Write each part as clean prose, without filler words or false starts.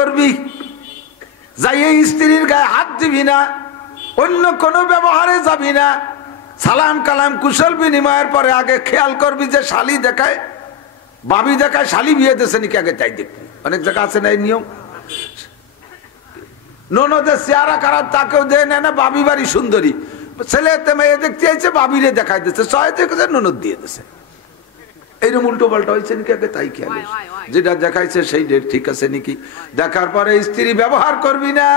করবি, যাইয়ে স্ত্রীর গায়ে হাত দিবি না, অন্য কোনো ব্যবহারে যাবি না। সালাম কালাম কুশল বিনিময়ের পরে আগে খেয়াল করবি যে শালি দেখায় বাবি দেখায় শালি বিয়ে দেশে নাকি, আগে তাই দেখবি। অনেক জায়গা আছে না এই নিয়ম। ননদের চেহারা খারাপ তাকেও দেয় না, বাবি বাড়ি সুন্দরী, ছেলে মেয়ে দেখতে চাইছে বাবিরে দেখাই দিচ্ছে, সহায় দেখেছে ননদ দিয়ে দিচ্ছে। এইরকম উল্টো পাল্টা হয়েছে নাকি, আগে তাই খেয়াল, যেটা দেখাইছে সেই ডেট ঠিক আছে নাকি। দেখার পরে স্ত্রী ব্যবহার করবি না।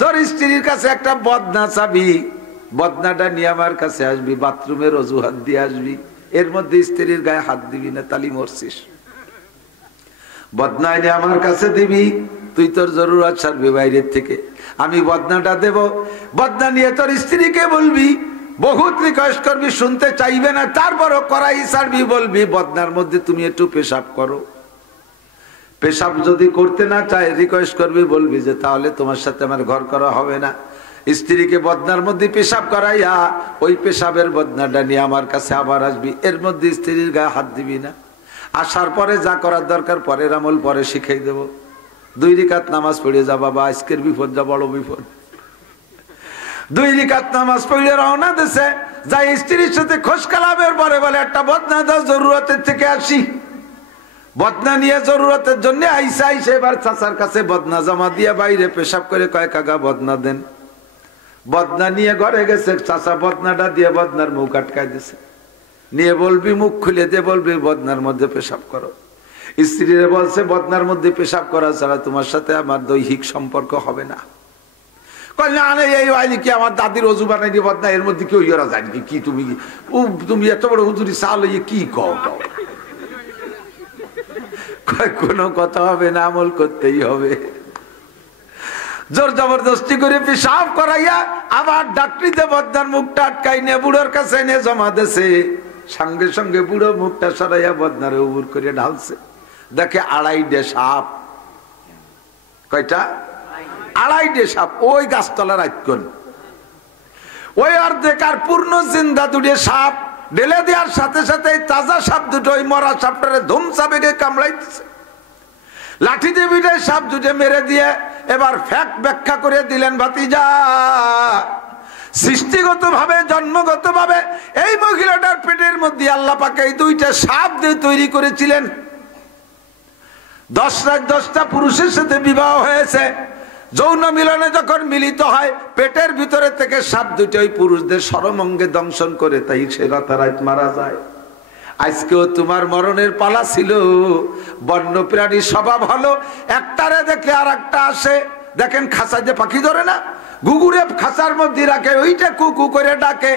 তোর স্ত্রীর কাছে একটা বদনা চাবি, বদনাটা নিয়ে আমার কাছে আসবি, বাথরুমের অজুহাত দিয়ে আসবি, এর মধ্যে স্ত্রীর গায়ে হাত দিবি না, তালি মরছিস। বদনা এনে আমার কাছে দিবি, তুই তোর জরুরত সারবি বাইরের থেকে, আমি বদনাটা দেব। বদনা নিয়ে তোর স্ত্রীকে বলবি, বহুত রিকোয়েস্ট করবি, শুনতে চাইবে না, তারপরও করাই সারবি, বলবি বদনার মধ্যে তুমি একটু পেশাব করো। পেশাব যদি করতে না চায় রিকোয়েস্ট করবি, বলবি যে তাহলে তোমার সাথে আমার ঘর করা হবে না। স্ত্রীকে বদনার মধ্যে পেশাব করাইয়া ওই পেশাবের বদনাটা নিয়ে আমার কাছে আবার আসবি, এর মধ্যে স্ত্রীর গায়ে হাত দিবি না। আসার পরে যা করার দরকার পরের আমল পরে শিখাই দেব। 2 রাকাত নামাজ পড়ে যা বাবা, আজকের বিপদ যা বড় বিপদ। 2 রাকাত নামাজ পড়ে রওনা দেশে যাই, স্ত্রীর সাথে খোঁজ কালামের পরে বলে একটা বদনা দাও, জরুরতের থেকে আসি। বদনা নিয়ে জরুরতের জন্য আইসা এবার চাচার কাছে বদনা জমা দিয়ে বাইরে পেশাব করে কয় কাকা বদনা দেন। বদনা নিয়ে ঘরে গেছে, চাচা বদনাটা দিয়ে বদনার মুখ আটকায় দিছে, নিয়ে বলবি মুখ খুলে দিয়ে বলবি বদনার মধ্যে পেশাব করো। স্ত্রীরা বলছে বদনার মধ্যে পেশাব করা ছাড়া তোমার সাথে আমার দৈহিক সম্পর্ক হবে না। কি আমার দাদির অজু বানাই দিয়ে বদনা, এর মধ্যে কেউ ইয়েরা যায় কি, তুমি এত বড় হুজুরি চাল কি কও? কোনো কথা হবে না, আমল করতেই হবে। জোর জবরদস্তি করে পেশাব করাইয়া আবার ডাক্তারিতে বদনার মুখটা আটকাই নিয়ে বুড়োর কাছে এনে জমা দেছে। সঙ্গে সঙ্গে বুড়ো মুখটা সরাইয়া বদনারে উবুর করে ঢালছে, দেখে 2.5 সাপ। কয়টা? 2.5 সাপ। ওই গাছতলার আইকন ওই অর্ধেক আর পূর্ণ জিন্দা 2 সাপ ঢেলে দেওয়ার সাথে সাথে তাজা সাপ দুটো ওই মরা সাপটারে ধুমসা বেগে কামড়াইতেছে। লাঠি দিয়ে বিটে সাপ দুটো মেরে দিয়ে এবার ফ্যাক্ট ব্যাখ্যা করে দিলেন, ভাতিজা সৃষ্টিগত ভাবে জন্মগত ভাবে এই মহিলাটার পেটের মধ্যে আল্লাহ পাক এই 2টা সাপ দিয়ে তৈরি করেছিলেন। 10 রাত 10টা পুরুষের সাথে বিবাহ হয়েছে, যৌন মিলনে যখন মিলিত হয় পেটের ভিতরে থেকে সাপ 2টা ওই পুরুষদের সরমঙ্গে দংশন করে, তাই সে রাতারাত মারা যায়। আজকেও তোমার মরণের পালা ছিল। বন্য প্রাণী স্বভাব হলো একটারে দেখে আর একটা আসে। দেখেন খাঁচা যে পাখি ধরে না, গুগুরে খাঁচার মধ্যে রাখে, ওইটা কুকু করে ডাকে,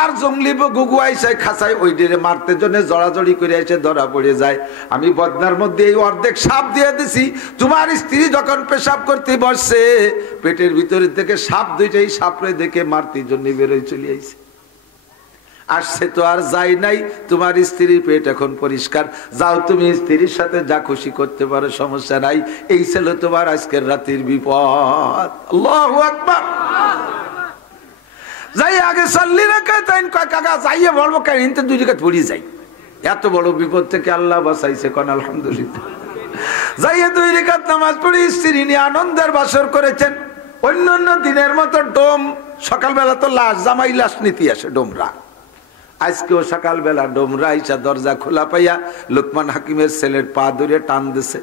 আর জঙ্গলি গুগু আইসে খাঁচায় ওইটারে মারতে জন্য জড়াজড়ি করে এসে ধরা পড়ে যায়। আমি বদনার মধ্যে এই অর্ধেক সাপ দিয়ে দিছি। তোমার স্ত্রী যখন পেশাব করতে বসছে পেটের ভিতরে থেকে সাপ 2টাই সাপরে দেখে মারতে জন্য বেরোয় চলে আইছে। আসছে তো আর যাই নাই, তোমার স্ত্রীর পেট এখন পরিষ্কার, যাও তুমি স্ত্রীর সাথে যা খুশি করতে পারো, সমস্যা নাই। এই ছিল তোমার আজকের রাতের বিপদ। আল্লাহু আকবার। যাই আগে 40 রাকাত তাইন কয় কাকা যাইয়ে বলবো কেন, ইনতে 2 রাকাত পড়ি যাই, এত বড় বিপদ থেকে আল্লাহ বাঁচাইছে, কোন আলহামদুলিল্লাহ। যাইয়ে 2 রাকাত নামাজ পড়ে স্ত্রী নিয়ে আনন্দের বাসর করেছেন। অন্য অন্য দিনের মতো ডোম, সকালবেলা তো লাশ জামাই লাশ নীতি আসে ডোমরা, আজকেও সকালবেলা ডোমরা আইসা দরজা খোলা পাইয়া লোকমান হাকিমের ছেলের পা ধরে টান দিছে,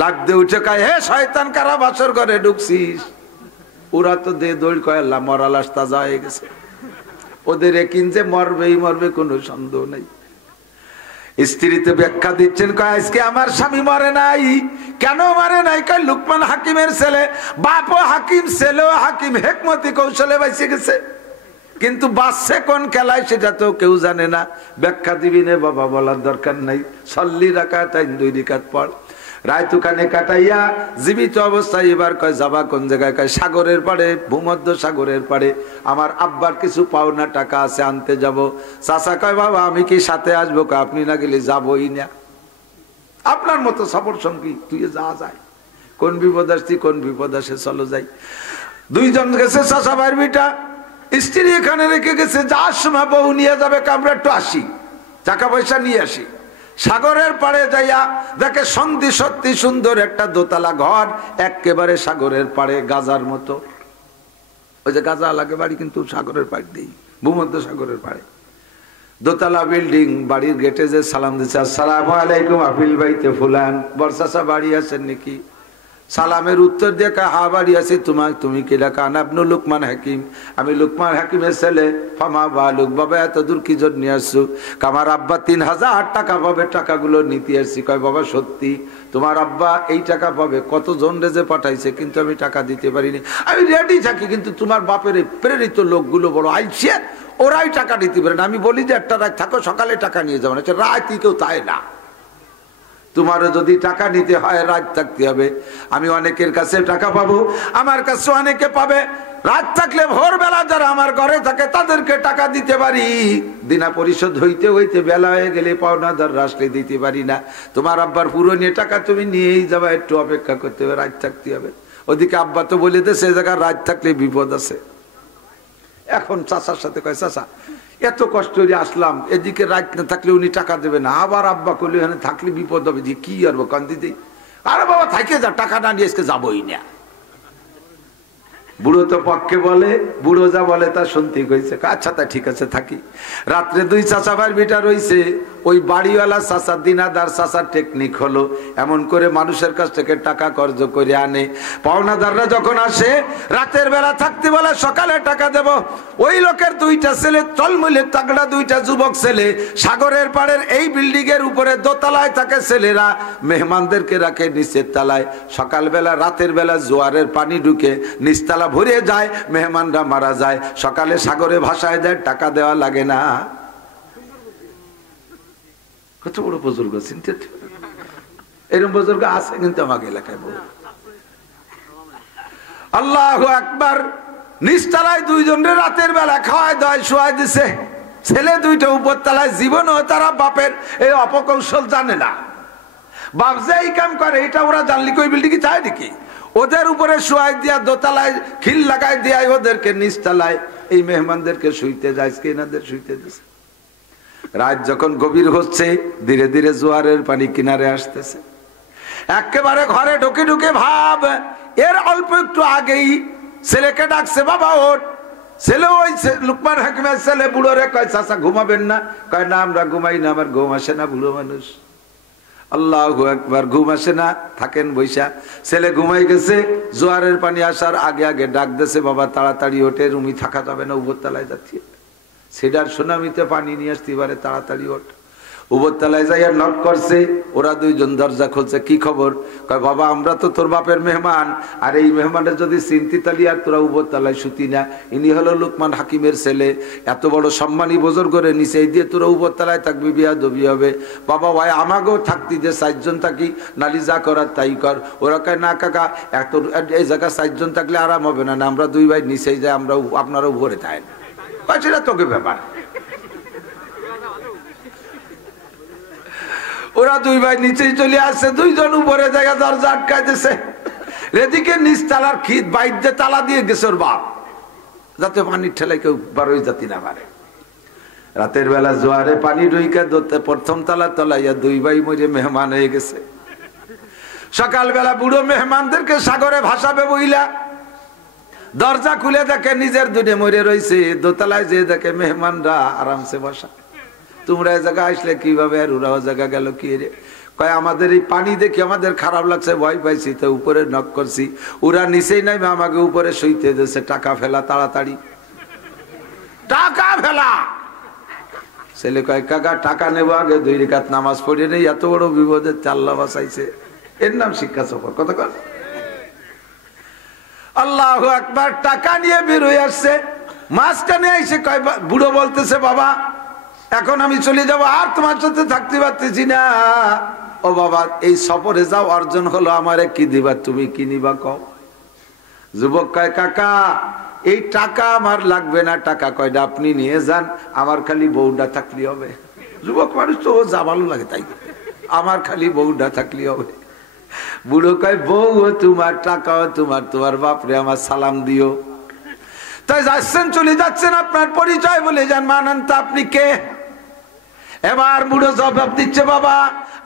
লাগ দিয়ে উঠে কয়, হে শয়তান কারা বাসর ঘরে ঢুকছিস? ওরা তো দে দৌড় কয় আল্লাহ মরা লাশ তাজা হয়ে গেছে, ওদের একিন যে মরবেই মরবে, কোনো সন্দেহ নেই। স্ত্রীতে ব্যাখ্যা দিচ্ছেন, কয় আজকে আমার স্বামী মরে নাই। কেন মরে নাই? কয় লোকমান হাকিমের ছেলে, বাপও হাকিম ছেলেও হাকিম, হেকমতি কৌশলে বাইসে গেছে, কিন্তু বাচ্চা কোন খেলায় সেটা তো কেউ জানে না। ব্যাখ্যা দিবি না বাবা, বলার দরকার নাই। 40 রাকাত 2 রাকাত পড়। রাত ওখানে কাটাইয়া জীবিত অবস্থায় এবার কয় যাবা কোন জায়গায়? কয় সাগরের পাড়ে, ভূমধ্য সাগরের পাড়ে আমার আব্বার কিছু পাওনা টাকা আছে, আনতে যাব। চাচা কয় বাবা আমি কি সাথে আসবো? কয় আপনি না গেলে যাবই না, আপনার মতো সফর সঙ্গী তুই যা যায়, কোন বিপদ আসছি কোন বিপদ আসে, চলো যাই। 2 জন গেছে, চাচা ভাইয়ের বিটা, স্ত্রী এখানে রেখে গেছে, যার সময় বউ নিয়ে যাবে, আমরা একটু আসি, টাকা পয়সা নিয়ে আসি। সাগরের পাড়ে যাইয়া দেখে সন্ধি সত্যি সুন্দর একটা দোতলা ঘর, একেবারে সাগরের পাড়ে, গাজার মতো। ওই যে গাজা লাগে বাড়ি, কিন্তু সাগরের পাড় দিই, ভূমধ্য সাগরের পাড়ে দোতলা বিল্ডিং। বাড়ির গেটে যে সালাম দিচ্ছে, আসসালামু আলাইকুম আপিল বাইতে ফুলান, বর্ষাসা বাড়ি আছেন নাকি? সালামের উত্তর দিয়ে কয়, হা বাড়ি আছি। তুমি কি লেখা? আবনু লুকমান হাকিম, আমি লুকমান হাকিমের ছেলে। ফামা বালুক, বাবা এত দূর কি জন্য নিয়ে আসছো? আমার আব্বা 3000 টাকা পাবে, টাকাগুলো নিতে আসছি। কয়, বাবা সত্যি তোমার আব্বা এই টাকা পাবে? কতজন রেজে পাঠাইছে, কিন্তু আমি টাকা দিতে পারিনি। আমি রেডি থাকি, কিন্তু তোমার বাপের প্রেরিত লোকগুলো বড় আইছে, ওরাই টাকা দিতে পারে না। আমি বলি যে একটা রাত থাকো, সকালে টাকা নিয়ে যাবো না। রাত কেউ তাই না, তোমারও যদি টাকা নিতে হয় রাত থাকতে হবে। আমি অনেকের কাছে টাকা পাবো, আমার কাছে অনেকে পাবে। রাত থাকলে ভোরবেলা যারা আমার ঘরে থাকে তাদেরকে টাকা দিতে পারি। দিনা পরিশোধ হইতে হইতে বেলা হয়ে গেলে পাওনাদার আসলে দিতে পারি না। তোমার আব্বার পুরনো টাকা তুমি নিয়েই যাবা, একটু অপেক্ষা করতে হবে, রাত থাকতে হবে। ওদিকে আব্বা তো বলে দে সে জায়গায় রাত থাকলে বিপদ আছে। এখন চাচার সাথে কয়, চাচা এত কষ্ট করে আসলাম, এদিকে রাত না থাকলে উনি টাকা দেবে না। আবার আব্বা করলে এখানে থাকলে বিপদ হবে, যে কি আর কান্দি দিই। আরে বাবা থাকে যা, টাকা না নিয়ে আজকে যাবোই না। বুড়ো তো পক্ষে বলে, বুড়ো যা বলে তা শুনতে কইছে। আচ্ছা তা ঠিক আছে থাকি। রাত্রে 2 চাচা ভাই বেটা রইছে। ওই বাড়িওয়ালা চাচা দিনাদার চাচার টেকনিক হলো এমন করে মানুষের কাছ থেকে টাকা কর্জ করে আনে। পাওনাদাররা যখন আসে রাতের বেলা থাকতে বলে সকালে টাকা দেব। ওই লোকের 2টা ছেলে, চলমুলে তাগড়া 2টা যুবক ছেলে, সাগরের পাড়ের এই বিল্ডিং এর উপরে দোতলায় থাকে ছেলেরা, মেহমানদেরকে রাখে নিচের তলায়। সকালবেলা রাতের বেলা জোয়ারের পানি ঢুকে নিচতলা ভরে যায়, মেহমানরা মারা যায়, সকালে সাগরে ভাসায় যায়, টাকা দেওয়া লাগে না। কত বড় বুজুর্গ, চিন্তা এরকম বুজুর্গ আছে কিন্তু আমাকে এলাকায় বড়। আল্লাহু আকবার। নিচতলায় 2 জনের রাতের বেলা খাওয়ায় দাওয়ায় শোয়াই দিছে। ছেলে 2টা উপর তলায়, জীবনও তারা বাপের এই অপকৌশল জানে না। বাপ যে এই কাম করে এটা ওরা জানলি কই বিল্ডিং চায় নাকি? ওদের উপরে শোয়াই দিয়া দোতলায় খিল লাগাই দিয়া ওদেরকে নিচতলায় এই মেহমানদেরকে শুইতে যায়, এনাদের শুইতে দিছে। রাত যখন গভীর হচ্ছে, ধীরে ধীরে জোয়ারের পানি কিনারে আসতেছে। একেবারে ঘরে ঢুকে ঢুকে ভাব, এর অল্প একটু আগেই ছেলেকে ডাকছে, বাবা ওঠ। ছেলে ওই লুকমান হাকিমের ছেলে বুড়ো রে কয়, চাচা ঘুমাবেন না? কয় না আমরা ঘুমাই না, আমার ঘুম আসে না, বুড়ো মানুষ। আল্লাহু আকবার। ঘুম আসে না, থাকেন বৈশা। ছেলে ঘুমাই গেছে, জোয়ারের পানি আসার আগে আগে ডাক দিয়েছে, বাবা তাড়াতাড়ি ওঠে, রুমি থাকা যাবে না, উপরতলায় যাচ্ছি। সেটার সুনামিতে পানি নিয়ে আসতে পারে, তাড়াতাড়ি ওঠ। উপরতলায় যাইয়া নক করছে, ওরা 2 জন দরজা খুলছে। কি খবর? কয় বাবা আমরা তো তোর বাপের মেহমান, আর এই মেহমানের যদি চিন্তি তালি আর তোরা উপরতলায় শুতি না। ইনি হলো লুকমান হাকিমের ছেলে, এত বড় সম্মানী বুজুর্গ করে নিচে দিয়ে তোরা উপরতলায় থাকবি, বিয়া দবি হবে। বাবা ভাই আমাকেও থাকতি যে 4 জন থাকি, নালি যা করার তাই কর। ওরা কয় না কাকা, এত এই জায়গা 4 জন থাকলে আরাম হবে না, আমরা 2 ভাই নিচেই যাই, আমরা আপনারা উপরে থাকেন। সেটা তোকে ব্যাপার। ওরা 2 ভাই নিচেই চলে আসছে, 2 জন উপরে জায়গা দরজা আটকাই দিছে। এদিকে নিচ তালার খিত বাইরে তালা দিয়ে গেছে ওর বাপ, যাতে পানির ঠেলায় কেউ বারোই জাতি না পারে। রাতের বেলা জোয়ারে পানি ঢুইকা প্রথম তালা তলাইয়া 2 ভাই মরে মেহমান হয়ে গেছে। সকালবেলা বুড়ো মেহমানদেরকে সাগরে ভাসাবে বইলা দরজা খুলে দেখে নিজের দুনে মরে রয়েছে। দোতলায় যে দেখে মেহমানরা আরামসে বসা। তোমরা এই জায়গা আসলে কিভাবে? আর ওরাও জায়গা গেল কি রে? কয় আমাদের এই পানি দেখে আমাদের খারাপ লাগছে, ভয় পাইছি, তো উপরে নক করছি। ওরা নিচেই নাই, আমাকে উপরে শুইতে দিয়েছে। টাকা ফেলা, তাড়াতাড়ি টাকা ফেলা। ছেলে কয় কাকা টাকা নেবো, আগে 2 রাকাত নামাজ পড়ে নেই, এত বড় বিপদে আল্লাহ বাঁচাইছে। এর নাম শিক্ষা সফর। কতক্ষণ আল্লাহু আকবার। টাকা নিয়ে বের হয়ে আসছে, মাঝখানে এসে কয়, বুড়ো বলতেছে বাবা এখন আমি চলে যাব, আর তোমার সাথে থাকতে পারতেছি না। ও বাবা এই সফরে যাও, অর্জন হলো আমারে কি দিবা, তুমি কি নিবা কও? যুবক কয় কাকা এই টাকা আমার লাগবে না, টাকা কয়টা আপনি নিয়ে যান, আমার খালি বউটা থাকলে হবে। যুবক মানুষ তো যা ভালো লাগে তাই, আমার খালি বউটা থাকলে হবে। বুড়ো কয় বউ তোমার, টাকাও তোমার, তোমার বাপরে আমার সালাম দিও। তাই যাচ্ছেন, চলে যাচ্ছেন, আপনার পরিচয় বলে যান, মানান তো আপনি কে? এবার বুড়ো জবাব দিচ্ছে, বাবা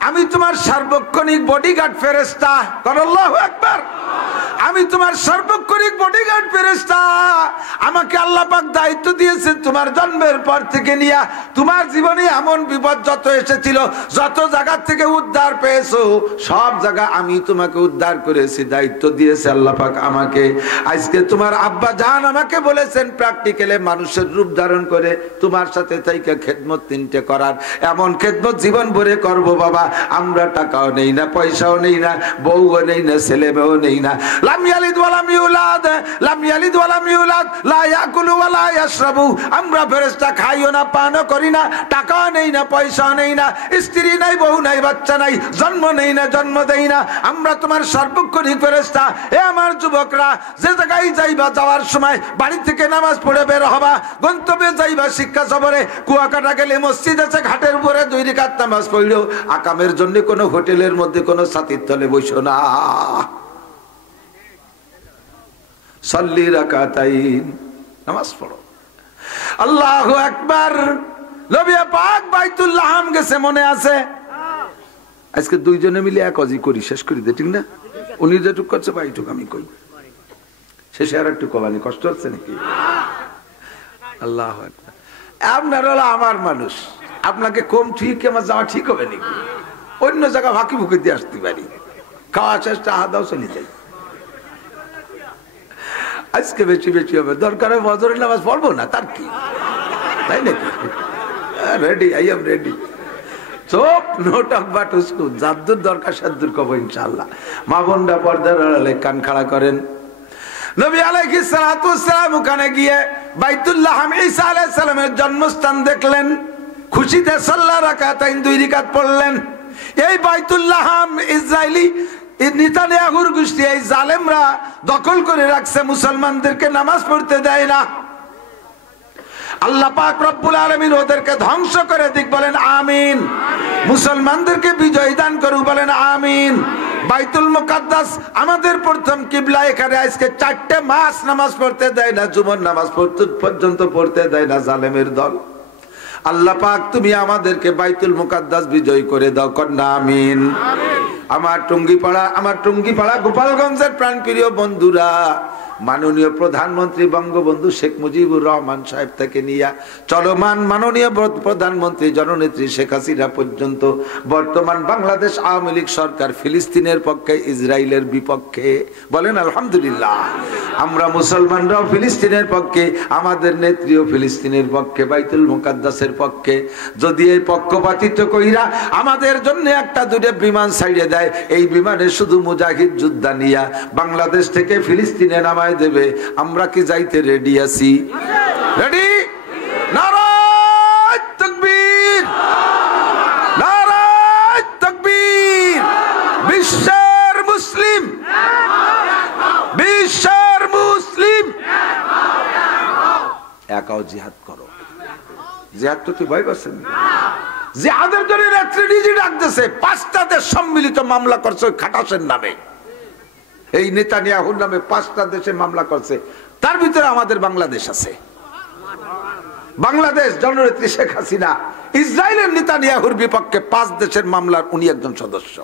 আমি তোমার সার্বক্ষণিক বডিগার্ড ফেরেশতা। আল্লাহু আকবার। আমি তোমার সার্বক্ষণিক বডিগার্ড ফেরেশতা। আমাকে আল্লাহ পাক দায়িত্ব দিয়েছেন তোমার জন্মের পর থেকে নিয়ে তোমার জীবনে এমন বিপদ যত এসেছিল, যত জায়গা থেকে উদ্ধার পেয়েছো, সব জায়গা আমি তোমাকে উদ্ধার করেছি, দায়িত্ব দিয়েছে আল্লাহ পাক আমাকে। আজকে তোমার আব্বা জান আমাকে বলেছেন প্র্যাকটিক্যালে মানুষের রূপ ধারণ করে তোমার সাথে থেকে খেদমত তিনটে করার। এমন খেদমত জীবন ভরে করব বাবা। আমরা টাকাও নেই না, পয়সাও নেই না, বউও নেই না, ছেলে মেয়েও নেই না। লাম ইয়ালিদ ওয়া লাম ইউলাদ, লাম ইয়ালিদ ওয়া লাম ইউলাদ, লা ইয়াকুলু ওয়া লা ইয়াশরাবু। আমরা ফেরেশতা খাইও না, পানও করি না, টাকাও নেই না, পয়সাও নেই না, স্ত্রী নাই, বউ নাই, বাচ্চা নাই, জন্ম নেই না, জন্ম দেই না। আমরা তোমার সার্বক্ষণিক ফেরেশতা। এ আমার যুবকরা, যে জায়গায় যাইবা যাওয়ার সময় বাড়ি থেকে নামাজ পড়ে বের হবা, গন্তব্যে যাইবা শিক্ষা সফরে, কুয়াকাটা গেলে মসজিদ আছে, ঘাটের উপরে 2 রাকাত নামাজ পড়লো। আকামের জন্য কোনো হোটেলের মধ্যে কোনো ছাতির তলে বসো না। সাল্লি রাকাতাইন, নামাজ পড়ো। আল্লাহু আকবার। নবী পাক বাইতুল্লাহ গেছে, মনে আছে? আজকে 2 জনে মিলে এক অজি করি, শেষ করি দে, ঠিক না? উনি যেটুক করছে বাইটুক আমি কই, শেষে আর একটু কবানি, কষ্ট হচ্ছে নাকি? আল্লাহু আকবার। আপনার হলো আমার মানুষ, আপনাকে কম ঠিক আমার যাওয়া ঠিক হবে নাকি? অন্য জায়গা ফাঁকি ফুঁকি দিয়ে আসতে পারি, খাওয়া চেষ্টা আদাও চলে যাই। আজকে বেশি বেশি হবে, দরকার হয় ফজরের নামাজ পড়বো না, তার কি, তাই নাকি? Ready, I am ready. চোপ, নো টক বাট উসকু, যাদ্দুর দরকার সাদ্দুর কব ইনশাআল্লাহ। মা বোনরা পর্দার আড়ালে কান খাড়া করেন। নবী আলাইহিস সালাতু ওয়াস সালাম ওখানে গিয়ে বাইতুল্লাহ ঈসা আলাইহিস সালামের জন্মস্থান দেখলেন, খুশিতে সাল্লা রাকাতাইন 2 রাকাত পড়লেন। এই বাইতুল্লাহ ইসরায়েলি নেতানিয়াহুর গোষ্ঠী, এই জালেমরা দখল করে রাখছে, মুসলমানদেরকে নামাজ পড়তে দেয় না। আল্লাহ পাক রব্বুল আলামিন ওদেরকে ধ্বংস করে দিক, বলেন আমিন। মুসলমানদেরকে বিজয় দান করুক, বলেন আমিন। বাইতুল মুকাদ্দাস আমাদের প্রথম কিবলা, এখানে আজকে 4টে মাস নামাজ পড়তে দেয় না, জুমার নামাজ পর্যন্ত পড়তে দেয় না জালেমের দল। আল্লাহ পাক তুমি আমাদেরকে বাইতুল মুকাদ্দাস বিজয় করে দাও, কন্যা আমিন। আমার টুঙ্গিপাড়া গোপালগঞ্জের প্রাণপ্রিয় বন্ধুরা, মাননীয় প্রধানমন্ত্রী বঙ্গবন্ধু শেখ মুজিবুর রহমান সাহেব থেকে নিয়ে চলমান মাননীয় প্রধানমন্ত্রী জননেত্রী শেখ হাসিনা পর্যন্ত বর্তমান বাংলাদেশ আওয়ামী লীগ সরকার ফিলিস্তিনের পক্ষে, ইসরায়েলের বিপক্ষে, বলেন আলহামদুলিল্লাহ। আমরা মুসলমানরাও ফিলিস্তিনের পক্ষে, আমাদের নেত্রীও ফিলিস্তিনের পক্ষে, বাইতুল মুকাদ্দাসের পক্ষে। যদি এই পক্ষপাতিত্ব কইরা আমাদের জন্য 1-2 বিমান ছাড়িয়ে দেয়, এই বিমানে শুধু মুজাহিদ যোদ্ধা নিয়া বাংলাদেশ থেকে ফিলিস্তিনে নামায় দেবে, আমরা কি যাইতে রেডি আছি? রেডি? নারায়ে তাকবীর, নারায়ে তাকবীর। বিশ্বের মুসলিম, বিশ্বের মুসলিম একাও জিহাদ করো। জিহাদ তো তুই ভয় পাচ্ছেন? জিহাদের জন্য নেত্রী নিজে ডাকতেছে, 5টা দেশ সম্মিলিত মামলা করছে ওই খাটাসের নামে। এই নেতানিয়াহুর নামে 5টা দেশে মামলা করছে, তার ভিতরে আমাদের বাংলাদেশ আছে। বাংলাদেশ জননেত্রী শেখ হাসিনা ইসরায়েলের নেতানিয়াহুর বিপক্ষে 5 দেশের মামলার উনি একজন সদস্য।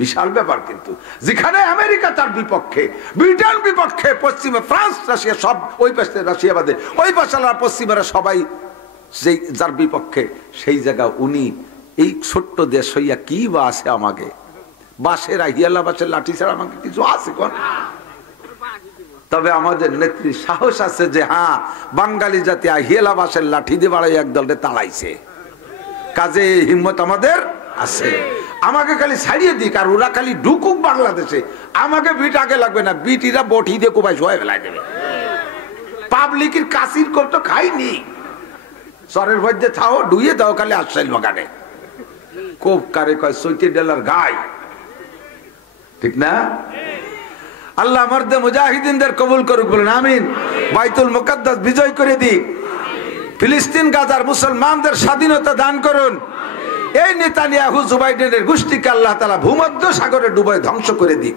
বিশাল ব্যাপার। কিন্তু যেখানে আমেরিকা তার বিপক্ষে, ব্রিটেন বিপক্ষে, পশ্চিমে ফ্রান্স, রাশিয়া, সব ওই পাশে রাশিয়া বাদে ওই পাশে পশ্চিমেরা সবাই সেই যার বিপক্ষে, সেই জায়গা উনি এই ছোট্ট দেশ হইয়া কি বা আছে আমাকে? বাসের হিয়ালা বাসের লাঠি ছাড়া আমাকে কিছু আছে কোন? তবে আমাদের নেত্রী সাহস আছে যে হ্যাঁ, বাঙালি জাতি হিয়ালা বাসের লাঠি দিয়ে বাড়াই একদলকে তাড়াইছে, কাজে হিম্মত আমাদের আছে। আমাকে খালি ছাড়িয়ে দিক আর ওরা খালি ঢুকুক বাংলাদেশে, আমাকে বিট আগে লাগবে না, বিটিরা বটি দিয়ে কোপাই সবাই ফেলাই দেবে। পাবলিকের কাশির কর তো খাইনি, সরের মধ্যে থাও ডুইয়ে দাও খালি আসছিল বাগানে, কোপ কারে কয় $70 গাই, ঠিক না? আল্লাহ মর্দে মুজাহিদিনদের কবুল করুক, বলেন আমিন। বাইতুল মুকাদ্দাস বিজয় করে দিক, ফিলিস্তিন গাজার মুসলমানদের স্বাধীনতা দান করুন। এই নেতানিয়াহু জুবাইডেনের গোষ্ঠীকে আল্লাহ তাআলা ভূমধ্য সাগরে ডুবায় ধ্বংস করে দিক,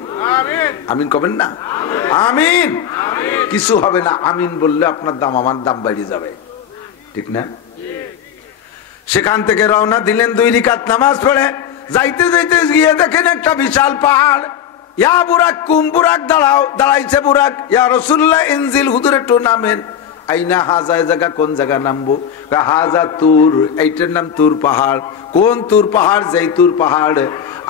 আমিন কবেন না? আমিন। কিছু হবে না, আমিন বললে আপনার দাম আমার দাম বাড়িয়ে যাবে, ঠিক না? সেখান থেকে রওনা দিলেন 2 রাকাত নামাজ পড়ে। যাইতে যাইতে গিয়ে দেখেন একটা বিশাল পাহাড়। ইয়া বুরাক, কুম বুরাক, দাঁড়াও। দাঁড়াইছে বুরাক। ইয়া রাসূলুল্লাহ ইনজিল, হুজুর একটু নামেন। আইনা হাজা, জায়গা কোন জায়গা নামবো? হাজা তুর, এইটার নাম তুর পাহাড়। কোন তুর পাহাড়? যেই তুর পাহাড়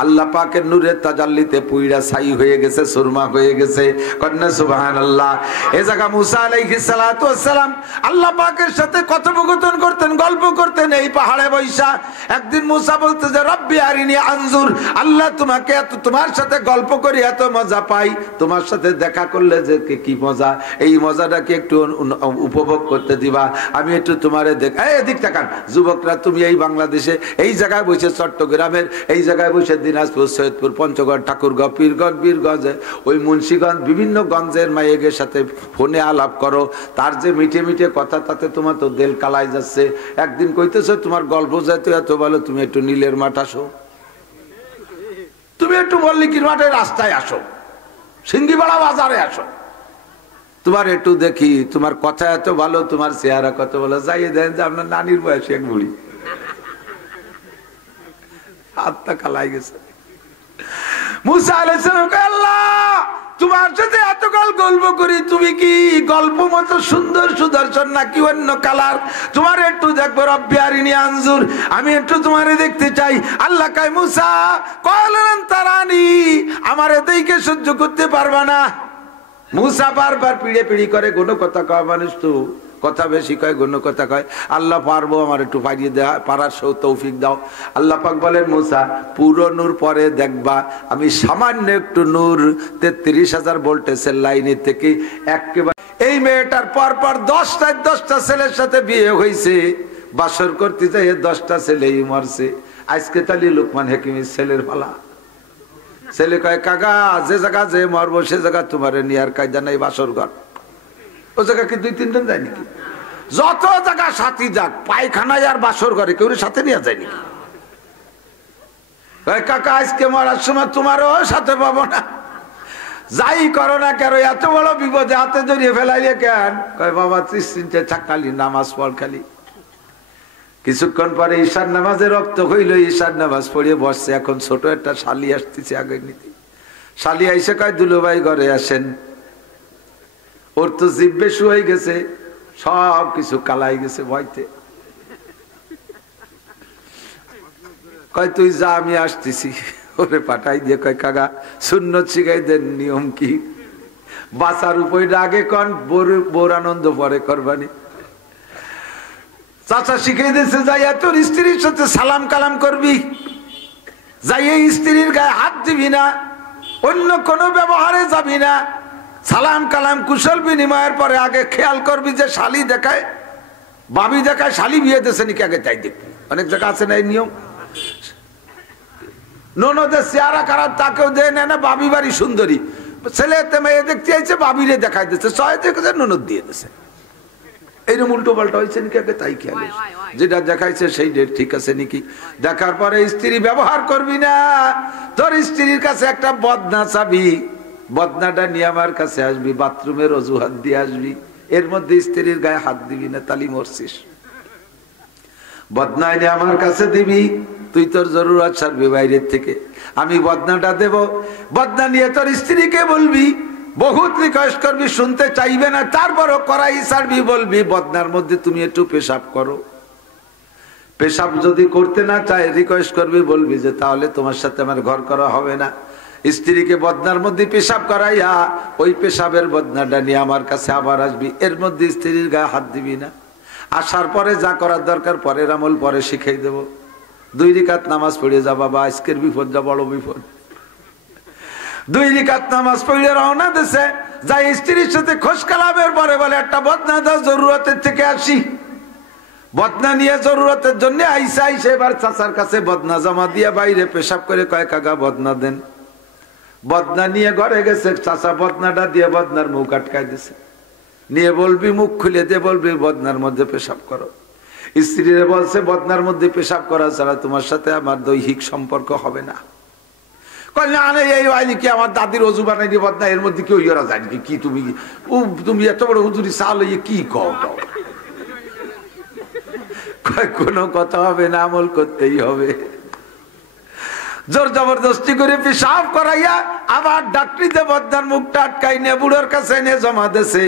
আল্লাহ পাকের নূরের তাজাল্লিতে পুইরা ছাই হয়ে গেছে, সুরমা হয়ে গেছে। কন্যা সুবহানাল্লাহ। এই জায়গা মুসা আলাইহিস সালাতু ওয়াস সালাম আল্লাহ পাকের সাথে কথোপকথন করতেন, গল্প করতেন এই পাহাড়ে বৈশা। একদিন মুসা বলতে যে রব্বি আরিনি আনজুর, আল্লাহ তোমাকে এত, তোমার সাথে গল্প করি এত মজা পাই, তোমার সাথে দেখা করলে যে কি মজা, এই মজাটাকে একটু উপভোগ করতে দিবা, আমি একটু তোমারে দেখ। এদিক তাকান যুবকরা, তুমি এই বাংলাদেশে এই জায়গায় বসে, চট্টগ্রামের এই জায়গায় বসে দিনাজপুর, সৈয়দপুর, পঞ্চগড়, ঠাকুরগাঁও, পীরগঞ্জ, বীরগঞ্জ, ওই মুন্সিগঞ্জ, বিভিন্ন গঞ্জের মায়ের সাথে ফোনে আলাপ করো, তার যে মিঠে মিঠে কথা, তাতে তোমার তো দেল কালাই যাচ্ছে। একদিন কইতেছো তোমার গল্প যাইতে এত ভালো, তুমি একটু নীলের মাঠ আসো, তুমি একটু মল্লিকির মাঠের রাস্তায় আসো, সিঙ্গিপাড়া বাজারে আসো, তোমার একটু দেখি, তোমার কথা এত ভালো, তোমার চেহারা কত ভালো। যাইয়ে দেন যে আপনার নানির বয়সে এক বুড়ি, হাতটা কালাই গেছে। মুসা আলাইহিস সালাম কয় আল্লাহ তোমার সাথে এতকাল গল্প করি, তুমি কি গল্প মতো সুন্দর সুদর্শন নাকি অন্য কালার? তোমার একটু দেখবো, রব্বি আরিনি আনজুর, আমি একটু তোমারে দেখতে চাই। আল্লাহ কয় মুসা কয়লান তারানি, আমারে দেখে সহ্য করতে পারবা না। মুসা বারবার পিড়ে পিড়ি করে, কোনো কথা কয় মানুষ তো কথা বেশি কয়, গণ্য কথা কয়। আল্লাহ পারবো, আমার একটু পারিয়ে দেওয়া, পারার তৌফিক দাও। আল্লাহ পাক বলেন মুসা পুরো নূর পরে দেখবা, আমি সামান্য একটু নূর 33,000 ভোল্টেজের লাইনের থেকে একেবারে। এই মেয়েটার পরপর 10টা ছেলের সাথে বিয়ে হয়েছে, বাসর করতে যাই 10টা ছেলেই মরছে। আজকে তালি লোকমান হাকিমের ছেলের পালা। ছেলে কয় কাকা যে জায়গা যে মরবো সে জায়গা তোমার নিয়ার কায়দা নাই, বাসর ঘর ও জায়গা কি 2-3 জন যায় নাকি? যত জায়গা সাথী যাক, পায়খানায় আর বাসর ঘরে কেউ সাথে নিয়ে যায় নাকি? কাকা আজকে মরার সময় তোমারও সাথে পাবো না, যাই করো না কেন, এত বড় বিপদে হাতে জড়িয়ে ফেলাইলে কেন? কয় বাবা 30 দিনটা থাকালি নামাজ পড় খালি। কিছুক্ষণ পরে ঈশার নামাজে রক্ত হইল, ঈশার নামাজ পড়িয়ে বসছে। এখন ছোট একটা শালি আসতেছে আগের নীতি। শালি আইসে কয় দুলুভাই ঘরে আসেন, ওর তো জিভ বেশি হয়ে গেছে, সব কিছু কালাই গেছে ভয়তে। কয় তুই যা আমি আসতেছি। ওরে পাঠাই দিয়ে কয় কাকা সুন্নত শিখাই দেন, নিয়ম কি? বাঁচার উপায়টা আগে কন, বোর আনন্দ পরে করবানি। চাচা শিখাই দিয়েছে, যাইয়া তোর স্ত্রীর সাথে সালাম কালাম করবি, যাইয়া স্ত্রীর গায়ে হাত দিবি না, অন্য কোনো ব্যবহারে যাবি না। সালাম কালাম কুশল বিনিময়ের পরে আগে খেয়াল করবি যে শালি দেখায়, বাবি দেখায়, শালি বিয়ে দিয়েছে নাকি আগে তাই দেখবি। অনেক জায়গা আছে না এই নিয়ম। ননদের চেহারা খারাপ, তাকেও দেয় না, বাবি বাড়ি সুন্দরী, ছেলে মেয়ে দেখতে চাইছে, বাবিরে দেখাই দিচ্ছে, ছয় দেখেছে ননদ দিয়ে দিছে। এইরকম উল্টো পাল্টা হয়েছে নাকি আগে তাই খেয়াল, যেটা দেখাইছে সেই ডেট ঠিক আছে নাকি। দেখার পরে স্ত্রী ব্যবহার করবি না। তোর স্ত্রীর কাছে একটা বদনা চাবি, বদনাটা নিয়ে আমার কাছে আসবি, বাথরুমের অজুহাত দিয়ে আসবি, এর মধ্যে স্ত্রীর গায়ে হাত দিবি না, তালি মরছিস। বদনা নিয়ে আমার কাছে দিবি, তুই তোর জরুরত সারবি বাইরের থেকে, আমি বদনাটা দেব। বদনা নিয়ে তোর স্ত্রীকে বলবি, বহুত রিকোয়েস্ট করবি, শুনতে চাইবে না, তারপরও করাই সারবি, বলবি বদনার মধ্যে তুমি একটু পেশাব করো। পেশাব যদি করতে না চায় রিকোয়েস্ট করবি, বলবি যে তাহলে তোমার সাথে আমার ঘর করা হবে না। স্ত্রীকে বদনার মধ্যে পেশাব করাইয়া ওই পেশাবের বদনাটা নিয়ে আমার কাছে আবার আসবি, এর মধ্যে স্ত্রীর গায়ে হাত দিবি না। আসার পরে যা করার দরকার পরের আমল পরে শিখাই দেব। 2 রাকাত নামাজ পড়ে যা বাবা, আজকের বিপদটা বড় বিপদ। 2 রাকাত নামাজ পড়ে রওনা দিছে, যাই স্ত্রীর সাথে খোঁজ কালামের পরে বলে একটা বদনা দাও, জরুরতের থেকে আসি। বদনা নিয়ে জরুরতের জন্য আইসা এবার চাচার কাছে বদনা জমা দিয়ে বাইরে পেশাব করে কয় কাকা বদনা দেন। বদনা নিয়ে ঘরে গেছে, চাচা বদনাটা দিয়ে বদনার মুখ আটকাই দিছে, নিয়ে বলবি মুখ খুলে দিয়ে বলবি বদনার মধ্যে পেশাব করো। স্ত্রীরা বলছে বদনার মধ্যে পেশাব করা ছাড়া তোমার সাথে আমার দৈহিক সম্পর্ক হবে না। কি আমার দাদির অজু বানাই দিয়ে বদনা, এর মধ্যে কেউ ইয়েরা যায় নাকি? কি তুমি এত বড় হুজুরি চাল কি কও? কোনো কথা হবে না, আমল করতেই হবে। জোর জবরদস্তি করে পেশাব করাইয়া আবার ডাক্তারিতে বদনার মুখটা আটকাই নিয়ে বুড়োর কাছে নিয়ে জমা দেছে।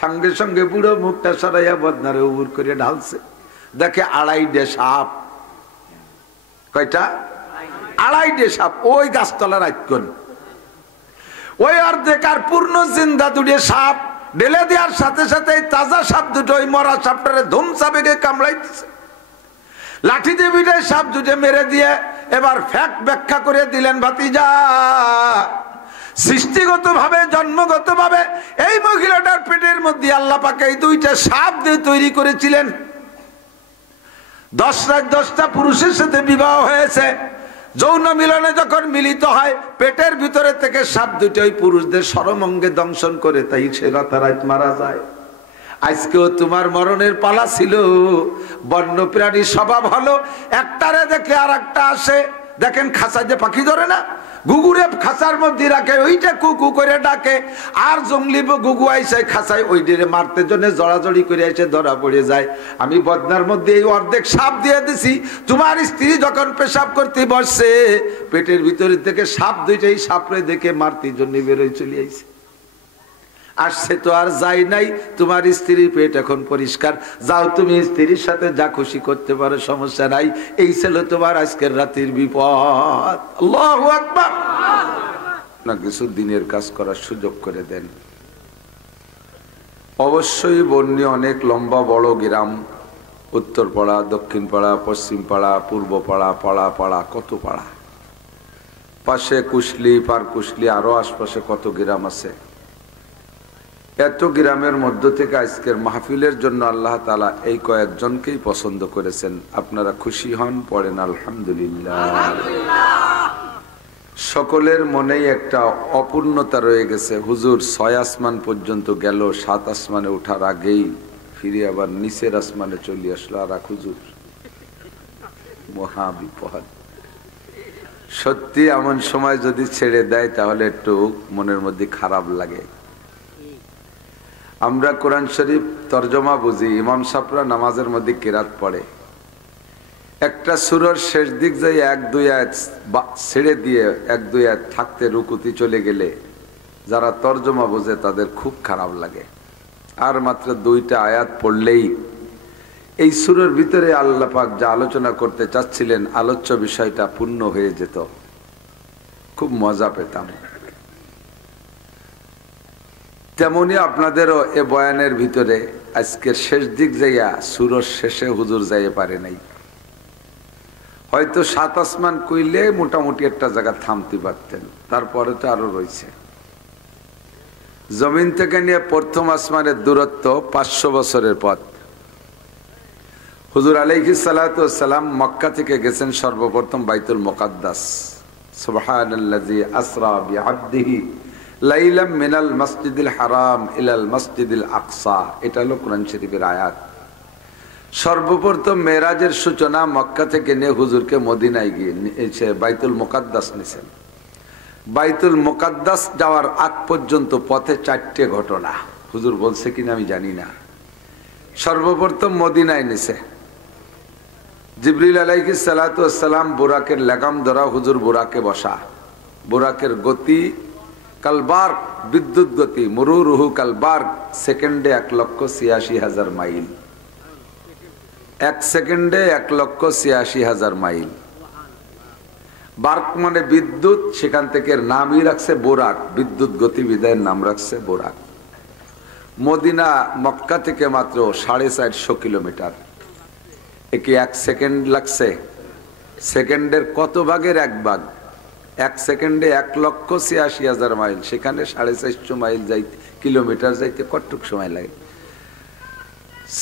সঙ্গে সঙ্গে বুড়ো মুখটা সরাইয়া বদনারে উবুর করে ঢালছে। দেখে 2.5 সাপ। কয়টা? 2.5 সাপ। ওই গাছতলার আইকন ওই অর্ধেক আর পূর্ণ জিন্দা 2 সাপ ঢেলে দেওয়ার সাথে সাথে তাজা সাপ দুটো ওই মরা সাপটারে ধুমসা বেগে কামড়াইতেছে। লাঠি দিয়ে বিটায় সাপ দুটো মেরে দিয়ে এবার ফ্যাক্ট ব্যাখ্যা করে দিলেন, ভাতিজা সৃষ্টিগত ভাবে জন্মগত ভাবে এই মহিলাটার পেটের মধ্যে আল্লাহ পাক এই 2টা সাপ দিয়ে তৈরি করেছিলেন। 10 রাত 10টা পুরুষের সাথে বিবাহ হয়েছে। যৌন মিলনে যখন মিলিত হয় পেটের ভিতরে থেকে সাপ দুটো ওই পুরুষদের সরমঙ্গে দংশন করে, তাই সে রাতারাত মারা যায়। আজকেও তোমার মরণের পালা ছিল। বন্য প্রাণীর স্বভাব হলো একটারে দেখে আর একটা আসে। দেখেন খাঁচা যে পাখি ধরে না, গুগুরে খাঁচার মধ্যে রাখে, ওইটা কুকু করে ডাকে। আর জঙ্গলি গুগু আইসে খাঁচায় ওই ডেরে মারতে জন্য জড়াজড়ি করে এসে ধরা পড়ে যায়। আমি বদনার মধ্যে এই অর্ধেক সাপ দিয়ে দিছি। তোমার স্ত্রী যখন পেশাব করতে বসছে পেটের ভিতরে থেকে সাপ দুইটাই সাপরে দেখে মারতে জন্য বেরোয় চলে আইছে। আসছে তো আর যাই নাই। তোমার স্ত্রীর পেট এখন পরিষ্কার। যাও তুমি স্ত্রীর সাথে যা খুশি করতে পারো, সমস্যা নাই। এই ছিল তোমার আজকের রাতের বিপদ। আল্লাহু আকবার। না কিছু দিনের কাজ করার সুযোগ করে দেন। অবশ্যই বন্যে অনেক লম্বা বড় গ্রাম, উত্তর পাড়া, দক্ষিণ পাড়া, পশ্চিম পাড়া, পূর্ব পাড়া, পাড়া পাড়া, কত পাড়া, পাশে কুশলি, পার কুশলি, আরো আশপাশে কত গ্রাম আছে। এত গ্রামের মধ্য থেকে আজকের মাহফিলের জন্য আল্লাহ তাআলা এই কয়েকজনকেই পছন্দ করেছেন। আপনারা খুশি হন, পড়েন আলহামদুলিল্লাহ। সকলের মনেই একটা অপূর্ণতা রয়ে গেছে। হুজুর 6 আসমান পর্যন্ত গেল, 7 আসমানে ওঠার আগেই ফিরে আবার নিচের আসমানে চলে আসলো। আর হুজুর মহা বিপদ। সত্যি এমন সময় যদি ছেড়ে দেয় তাহলে একটু মনের মধ্যে খারাপ লাগে। আমরা কোরআন শরীফ তরজমা বুঝি, ইমাম সাহেবরা নামাজের মধ্যে কিরাত পড়ে। একটা সূরার শেষ দিক যাই 1-2 আয়াত ছেড়ে দিয়ে 1-2 আয়াত থাকতে রুকুতি চলে গেলে যারা তরজমা বোঝে তাদের খুব খারাপ লাগে। আর মাত্র 2টা আয়াত পড়লেই এই সূরার ভিতরে আল্লাহ পাক যা আলোচনা করতে চাচ্ছিলেন আলোচ্য বিষয়টা পূর্ণ হয়ে যেত, খুব মজা পেতাম। তেমনি আপনাদেরও এ বয়ানের ভিতরে আজকের শেষ দিক যাইয়া সূরার শেষে হুজুর যাইয়ে পারে নাই। হয়তো 7 আসমান কইলে মোটামুটি একটা জায়গা থামতে পারতেন, তারপরে তো আরো রয়েছে। জমিন থেকে নিয়ে প্রথম আসমানের দূরত্ব 500 বছরের পথ। হুজুর আলাইহিস সালাতু ওয়াস সালাম মক্কা থেকে গেছেন সর্বপ্রথম বাইতুল মুকাদ্দাস। সুবহানাল্লাযী আসরা বিআবদিহি লাইলাম মিনাল মসজিদিল হারাম ইলাল মসজিদিল আকসা। এটা হলো কোরআন শরীফের আয়াত। সর্বপ্রথম মেরাজের সূচনা মক্কা থেকে নিয়ে হুজুরকে মদিনায় গিয়ে বাইতুল মুকাদ্দাস নিছেন। বাইতুল মুকাদ্দাস যাওয়ার আগ পর্যন্ত পথে 4টে ঘটনা। হুজুর বলছে কিনা আমি জানি না। সর্বপ্রথম মদিনায় নিছে। জিবরিল আলাইহিস সালাতু ওয়াস সালাম বুরাকের লাগাম ধরা, হুজুর বুরাকে বসা। বুরাকের গতি কালবার, বিদ্যুৎ গতি, মুরুরুহু কালবার, সেকেন্ডে 1,86,000 মাইল। 1 সেকেন্ডে 1,86,000 মাইল। বার্ক মানে বিদ্যুৎ, সেখান থেকে নামই রাখছে বোরাক, বিদ্যুৎ গতিবিধায়ের নাম রাখছে বোরাক। মদিনা মক্কা থেকে মাত্র 450 কিলোমিটার। একে 1 সেকেন্ড লাগছে? সেকেন্ডের কত ভাগের 1 ভাগ? 1 সেকেন্ডে 1,86,000 মাইল, সেখানে 450 মাইল যাইতে, কিলোমিটার যাইতে কতটুক সময় লাগে?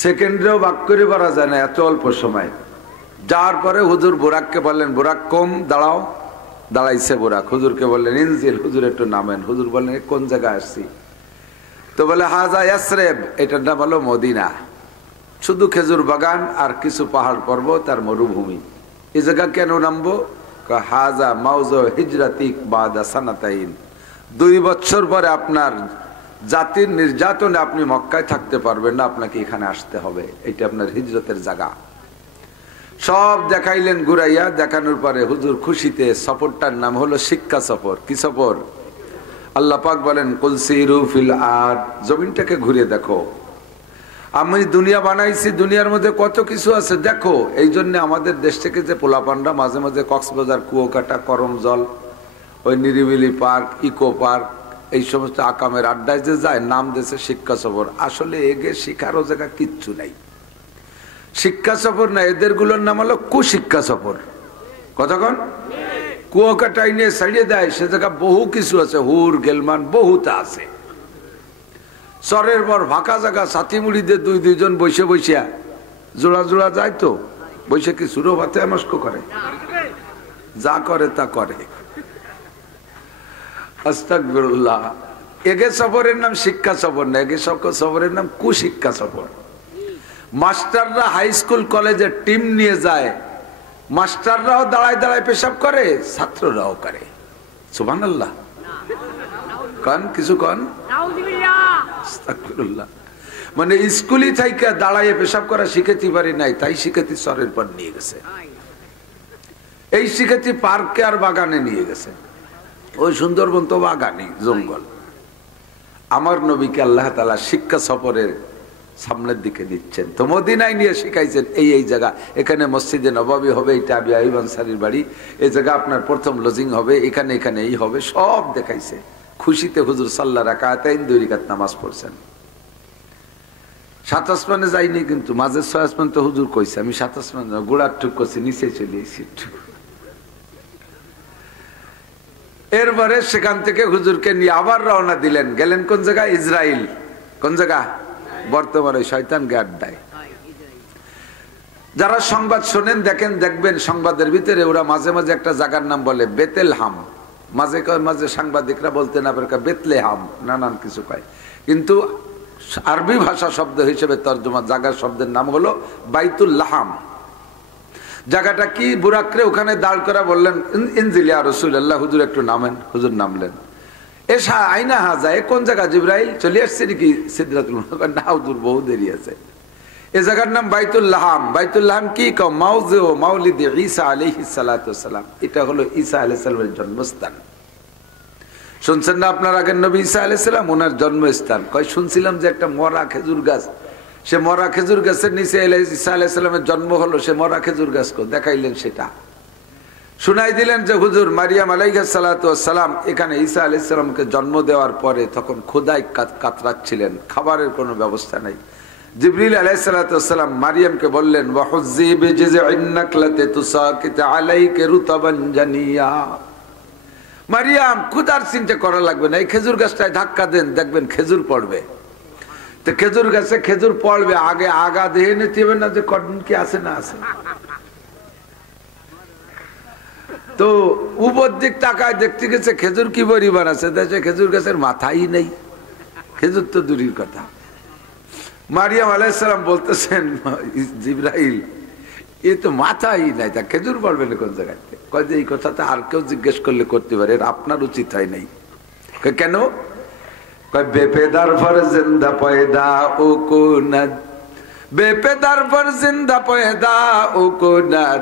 সেকেন্ডেও ভাগ করে পারা যায় না, এত অল্প সময়। যাওয়ার পরে হুজুর বোরাককে বললেন, বোরাক কম, দাঁড়াও। দাঁড়াইছে বোরাক। হুজুরকে বললেন ইনজিল, হুজুর একটু নামেন। হুজুর বললেন কোন জায়গায় আসছি? তো বলে হাজা ইয়াসরিব, এটার নাম হলো মদিনা। শুধু খেজুর বাগান আর কিছু পাহাড় পর্বত আর মরুভূমি। এই জায়গা কেন নামবো? হাজা মাউজু হিজরাতিক বাদা সানাতাইন। 2 বছর পরে আপনার জাতির নির্যাতনে আপনি মক্কায় থাকতে পারবেন না, আপনাকে এখানে আসতে হবে। এটা আপনার হিজরতের জায়গা। সব দেখাইলেন ঘুরাইয়া, দেখানোর পরে হুজুর খুশিতে সফরটার নাম হলো শিক্ষা সফর। কি সফর? আল্লাহ পাক বলেন কুল সিরু ফিল আরদ, জমিনটাকে ঘুরে দেখো। আমি দুনিয়া বানাইছি, দুনিয়ার মধ্যে কত কিছু আছে দেখো। এই জন্য আমাদের দেশ থেকে যে পোলাপানরা মাঝে মাঝে কক্সবাজার, কুয়াকাটা, করমজল, ওই নিরিবিলি পার্ক, ইকো পার্ক, এই সমস্ত আকামের আড্ডায় যে যায়, নাম দিয়েছে শিক্ষা সফর। আসলে এগে শিখারও জায়গা কিচ্ছু নাই। শিক্ষা সফর না, এদেরগুলোর নাম হলো কুশিক্ষা সফর। কতক্ষণ কুয়াকাটাই নিয়ে ছাড়িয়ে দেয়, সে জায়গা বহু কিছু আছে, হুর গেলমান বহুতা আছে। চরের পর ফাঁকা জায়গা, সাথী মুড়িদের দুইজন বসে বসিয়া জোড়া জোড়া যায় তো, বসে কি সুরো ভাতে নষ্ট করে, যা করে তা করে। আস্তাগফিরুল্লাহ। এগে সফরের নাম শিক্ষা সফর না, এগে সফরের নাম কুশিক্ষা সফর। মাস্টাররা হাই স্কুল কলেজের টিম নিয়ে যায়, মাস্টাররাও দাঁড়ায় দাঁড়ায় পেশাব করে, ছাত্ররাও করে। সুবহানাল্লাহ। কন কিছু কন। আস্তাগফিরুল্লাহ। মানে স্কুলই থাইকা দাঁড়াইয়ে পেশাব করা শিখাতে পারি নাই, তাই শিখাতে সরের পর নিয়ে গেছে। এই শিখাতে পার্কে আর বাগানে নিয়ে গেছে। ওই সুন্দরবন তো বাগানি জঙ্গল। আমার নবীকে আল্লাহ তাআলা শিক্ষা সফরের সামনের দিকে দিচ্ছেন। তো মদিনায় নিয়ে শিখাইছেন এই এই জায়গা, এখানে মসজিদে নববী হবে, এটা আবু আইয়ুব আনসারীর বাড়ি, এই জায়গা আপনার প্রথম লজিং হবে, এখানে এখানে এই হবে, সব দেখাইছে। খুশিতে হুজুর সাল্লাহ রাকাতাইন 2 রাকাত নামাজ পড়ছেন। 7 আসমানে যাইনি, কিন্তু মাঝের 6 আসমান তো হুজুর কইছে, আমি 7 আসমানে গোড়ার টুক করছি, নিচে চলে এসেছি। এরপরে সেখান থেকে হুজুরকে নিয়ে আবার রওনা দিলেন। গেলেন কোন জায়গায়? ইসরাইল। কোন জায়গা? বর্তমানে শয়তানকে আড্ডায়। যারা সংবাদ শোনেন দেখেন, দেখবেন সংবাদের ভিতরে ওরা মাঝে মাঝে একটা জায়গার নাম বলে বেতেলহাম, মাঝে মাঝে সাংবাদিকরা বলতে না পারে বেতলেহাম, নানান কিছু কয়, কিন্তু আরবি ভাষা শব্দ হিসেবে তর্জমা জায়গার শব্দের নাম হলো বাইতুল্লাহাম। জায়গাটা কি? বুরাকরে ওখানে দাঁড় করা বললেন ইনজিল ইয়া রাসূলুল্লাহ, হুজুর একটু নামেন। হুজুর নামলেন। এসা আইনা হাজায়, কোন জায়গা? জিবরাইল চলে আসছে নাকি সিদরাতুল মুনতাহা? না হুজুর, বহু দেরি আছে। এই জায়গার নাম বাইতুল্লাহাম। বাইতুল্লাহাম কি? মাউযু মাউলিদ ঈসা আলাইহিস সালাতু ওয়াস সালাম। এটা হলো ঈসা আলাইহিস সালামের জন্মস্থান। শুনছেন না আপনার আগের নবী ঈসা আলাইহিস সালাম, ওনার জন্মস্থান। কই শুনছিলাম যে একটা মরা খেজুর গাছ, সে মরা খেজুর গাছের নিচে ঈসা আলাইহিস সালামের জন্ম হলো। সে মরা খেজুর গাছ কো দেখাইলেন, সেটা শুনাই দিলেন যে হুজুর মারিয়াম আলাইহিস সালাতু ওয়াস সালাম এখানে ঈসা আলাইহিস সালামকে জন্ম দেওয়ার পরে তখন ক্ষুধায় কাতরাচ্ছিলেন, খাবারের কোনো ব্যবস্থা নাই। জিবরিল আলাইহিস সালাতু ওয়াস সালাম মারিয়ামকে বললেন ওয়াহুজ্জি বিজিযইন নাকলাতি তুসাকিত আলাইকা রুতাবান জানিয়া। মারিয়াম, ক্ষুধার চিন্তা করা লাগবে না, এই খেজুর গাছটায় ধাক্কা দেন, দেখবেন খেজুর পড়বে। তো খেজুর গাছে খেজুর পড়বে, আগে আগা দিয়ে নিতে হবে না যে কদিন কি আছে না আছে। তো উপর দিক তাকায় দেখতে গেছে খেজুর কি পরিমাণ আছে, দেখছে খেজুর গাছের মাথাই নেই, খেজুর তো দূরের কথা। মারিয়াম আলাইহিস সালাম বলতেছেন জিবরাইল, এ তো মাথাই নাই, তা খেজুর পড়বে না কোন জায়গায়? কয় যে এই কথাটা আর কেউ জিজ্ঞেস করলে করতে পারে, আপনার উচিত হয় নাই। কেন? কয় বেপেদার পর জিন্দা পয়দা ও কোনাদ, বেপেদার পর জিন্দা পয়দা ও কোনাদ,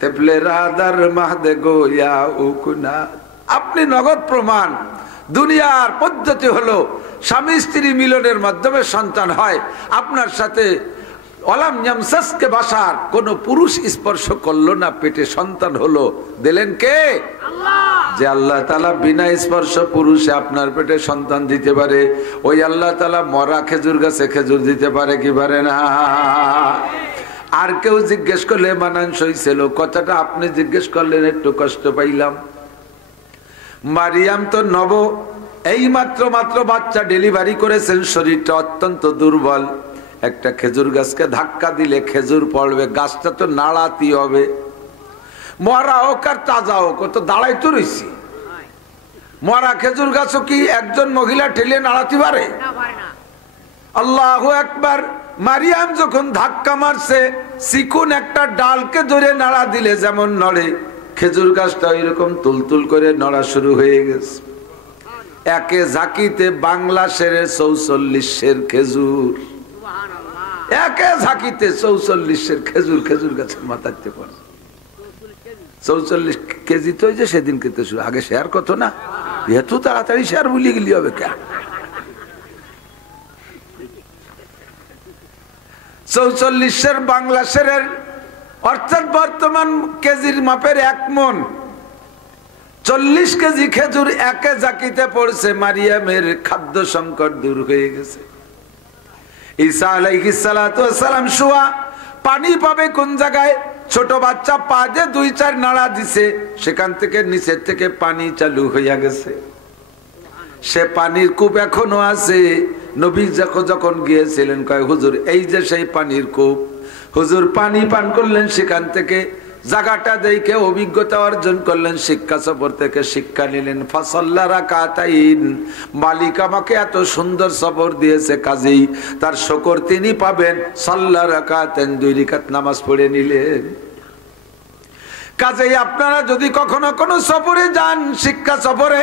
তেপলে রাদার মাহদে গোয়া ও কোনাদ। আপনি নগদ প্রমাণ। দুনিয়ার পদ্ধতি হলো স্বামী স্ত্রী মিলনের মাধ্যমে সন্তান হয়। আপনার সাথে ওয়ালাম ইয়ামসাসকে বাশার, কোন পুরুষ স্পর্শ করলো না, পেটে সন্তান হলো। দিলেন কে? আল্লাহ। যে আল্লাহ তাআলা বিনা স্পর্শ পুরুষে আপনার পেটে সন্তান দিতে পারে, ওই আল্লাহ তাআলা মরা খেজুর গাছে খেজুর দিতে পারে কি পারে না? আর কেউ জিজ্ঞেস করলে মানানসই ছিল, কথাটা আপনি জিজ্ঞেস করলেন একটু কষ্ট পাইলাম। মারিয়াম তো এই মাত্র বাচ্চা ডেলিভারি করেছেন, শরীরটা অত্যন্ত দুর্বল। একটা খেজুর গাছকে ধাক্কা দিলে খেজুর পড়বে, গাছটা তো নাড়াতে হবে। মরা হোক আর তাজা হোক, তো দাঁড়াই তো রয়েছি। মরা খেজুর গাছও কি একজন মহিলা ঠেলে নাড়াতে পারে? আল্লাহু আকবার। মারিয়াম যখন ধাক্কা মারছে, চিকুন একটা ডালকে ধরে নাড়া দিলে যেমন নড়ে, খেজুর গাছটা এরকম তুলতুল করে নড়া শুরু হয়ে গেছে। একে ঝাঁকিতে বাংলা শেরের 44 খেজুর। একে ঝাঁকিতে 44 খেজুর খেজুর গাছের মাথাতে পড়ে। 44 কেজি তো যে সেদিন খেতে শুরু, আগে শেয়ার কত না, এত তাড়াতাড়ি শেয়ার ভুলিয়ে গেলি হবে কে? 44 বাংলা শেরের অর্থাৎ বর্তমান কেজির মাপের 1 মণ, 40 কেজি খেজুর একে জাকিতে পড়ছে। মারিয়ামের খাদ্য সংকট দূর হয়ে গেছে। ঈসা আলাইহিস সালাতু ওয়াস সালাম শোয়া, পানি পাবে কোন জায়গায়? ছোট বাচ্চা পা দিয়ে 2-4 নাড়া দিছে, সেখান থেকে নিচের থেকে পানি চালু হইয়া গেছে। সে পানির কূপ এখনো আছে। নবী যখন গিয়েছিলেন কয় হুজুর এই যে সেই পানির কূপ। হুজুর পানি পান করলেন, সেখান থেকে জায়গাটা দেখে অভিজ্ঞতা অর্জন করলেন, শিক্ষা সফর থেকে শিক্ষা নিলেন। ফাসাল্লা রাকাতাইন, মালিক আমাকে এত সুন্দর সফর দিয়েছে, কাজেই তার শুকর তিনি পাবেন। সাল্লা রাকাতাইন, 2 রাকাত নামাজ পড়ে নিলেন। কাজেই আপনারা যদি কখনো কোনো সফরে যান, শিক্ষা সফরে,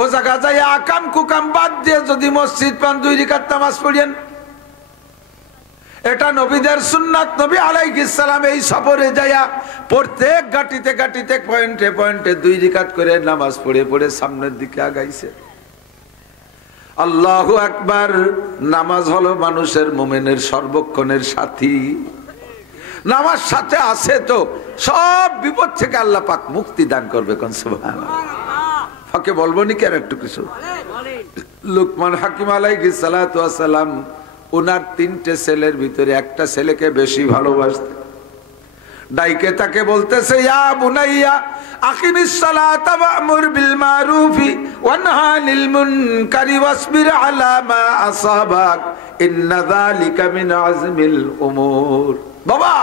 ও জায়গা যাই আকাম কুকাম বাদ দিয়ে যদি মসজিদ পান, 2 রাকাত নামাজ পড়েন। এটা নবীদের সুন্নাত। নবী আলাইহিস সালাম এই সফরে যায়া প্রত্যেক গাটিতে গাটিতে পয়েন্টে পয়েন্টে 2 রাকাত করে নামাজ পড়ে পড়ে সামনের দিকে আগাইছে। আল্লাহু আকবার। নামাজ হলো মানুষের মুমিনের সর্বক্ষণের সাথী। নামাজ সাথে আছে তো সব বিপদ থেকে আল্লাহ পাক মুক্তি দান করবে। কোন সুবহানাল্লাহ। ফাঁকে বলবো নি কেন একটু কিছু? লুকমান হাকিম আলাইহিস সালাতু ওয়াস সালাম ওনার 3টে ছেলের ভিতরে একটা ছেলেকে বেশি ভালোবাসতেন। ডাইকে তাকে বলতেছে, ইয়া বুনাইয়া আকিমিস সালাতা ওয়া'মুর বিল মারুফি ওয়ানহা আনিল মুনকারি ওয়াসবির আলা মা আসাবাক ইন্না যালিকা মিন আজমিল উমুর। বাবা,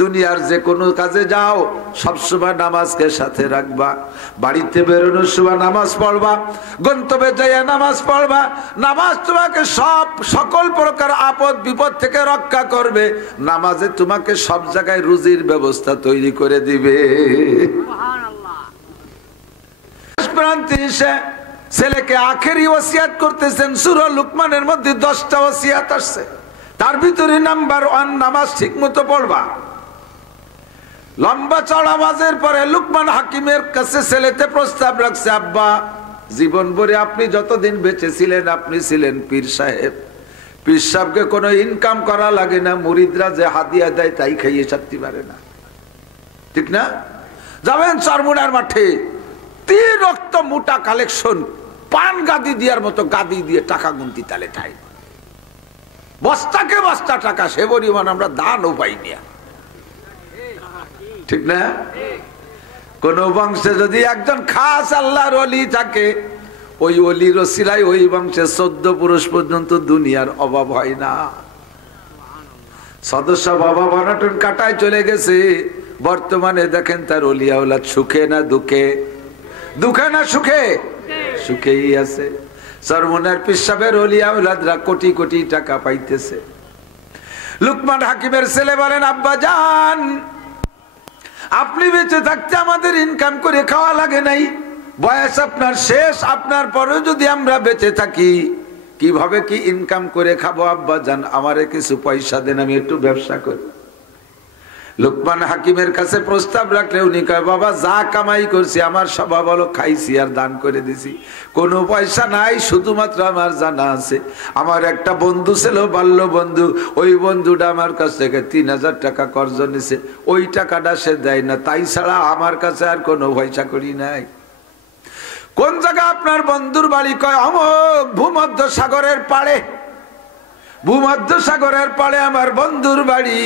দুনিয়ার যে কোনো কাজে যাও সবসময় নামাজকে সাথে রাখবা। বাড়িতে বেরোনোর সময় নামাজ পড়বা, গন্তব্যে যাইয়া নামাজ পড়বা। নামাজ তোমাকে সকল প্রকার আপদ বিপদ থেকে রক্ষা করবে। নামাজে তোমাকে সব জায়গায় রুজির ব্যবস্থা তৈরি করে দিবে। ছেলেকে আখেরি ওসিয়াত করতেছেন। সূরা লুকমানের মধ্যে 10টা ওসিয়াত আসছে, তার ভিতরে নাম্বার 1 নামাজ ঠিক মতো পড়বা। লম্বা চড়া ওয়াজের পরে লুকমান হাকিমের কাছে ছেলেতে প্রস্তাব রাখছে, আব্বা জীবন ভরে আপনি যতদিন বেঁচে ছিলেন আপনি ছিলেন পীর সাহেব। পীর সাহেবকে কোনো ইনকাম করা লাগে না, মুরিদরা যে হাদিয়া দেয় তাই খাইয়ে ছাড়তে পারে না, ঠিক না? যাবেন চরমুনার মাঠে 3 রক্ত মোটা কালেকশন, পান গাদি দিয়ার মতো গাদি দিয়ে টাকা গুনতি তালে ঠাই, বস্তাকে বস্তা টাকা। সে পরিমাণ আমরা দানও পাইনি, ঠিক না? কোন বংশে যদি একজন খাস আল্লাহর ওলি থাকে, ওই ওলির ওসিলায় ওই বংশে 14 পুরুষ পর্যন্ত দুনিয়ার অভাব হয় না। সদস্য বাবা বানাটন কাটায় চলে গেছে, বর্তমানে দেখেন তার ওলিয়া ওলাদ সুখে না দুঃখে? দুঃখে না সুখে? সুখেই আছে। চরমুনার পীর সাহেবের ওলিয়া ওলাদরা কোটি কোটি টাকা পাইতেছে। লুকমান হাকিমের ছেলে বলেন, আব্বা জান আপনি বেঁচে থাকতে আমাদের ইনকাম করে খাওয়া লাগে নাই, বয়স আপনার শেষ, আপনার পরেও যদি আমরা বেঁচে থাকি কিভাবে কি ইনকাম করে খাবো? আব্বা জান আমারে কিছু পয়সা দেন, আমি একটু ব্যবসা করি। লুকমান হাকিমের কাছে প্রস্তাব রাখলে উনি কয়, বাবা যা কামাই করছি আমার স্বভাব হলো খাইছি আর দান করে দিছি, কোনো পয়সা নাই। শুধুমাত্র আমার জানা আছে আমার একটা বন্ধু ছিল, বাল্য বন্ধু, ওই বন্ধুটা আমার কাছ থেকে 3000 টাকা কর্জ নিছে, ওই টাকাটা সে দেয় না, তাই ছাড়া আমার কাছে আর কোনো পয়সা করি নাই। কোন জায়গা আপনার বন্ধুর বাড়ি? কয় অমুক ভূমধ্য সাগরের পাড়ে। ভূমধ্য সাগরের পাড়ে আমার বন্ধুর বাড়ি,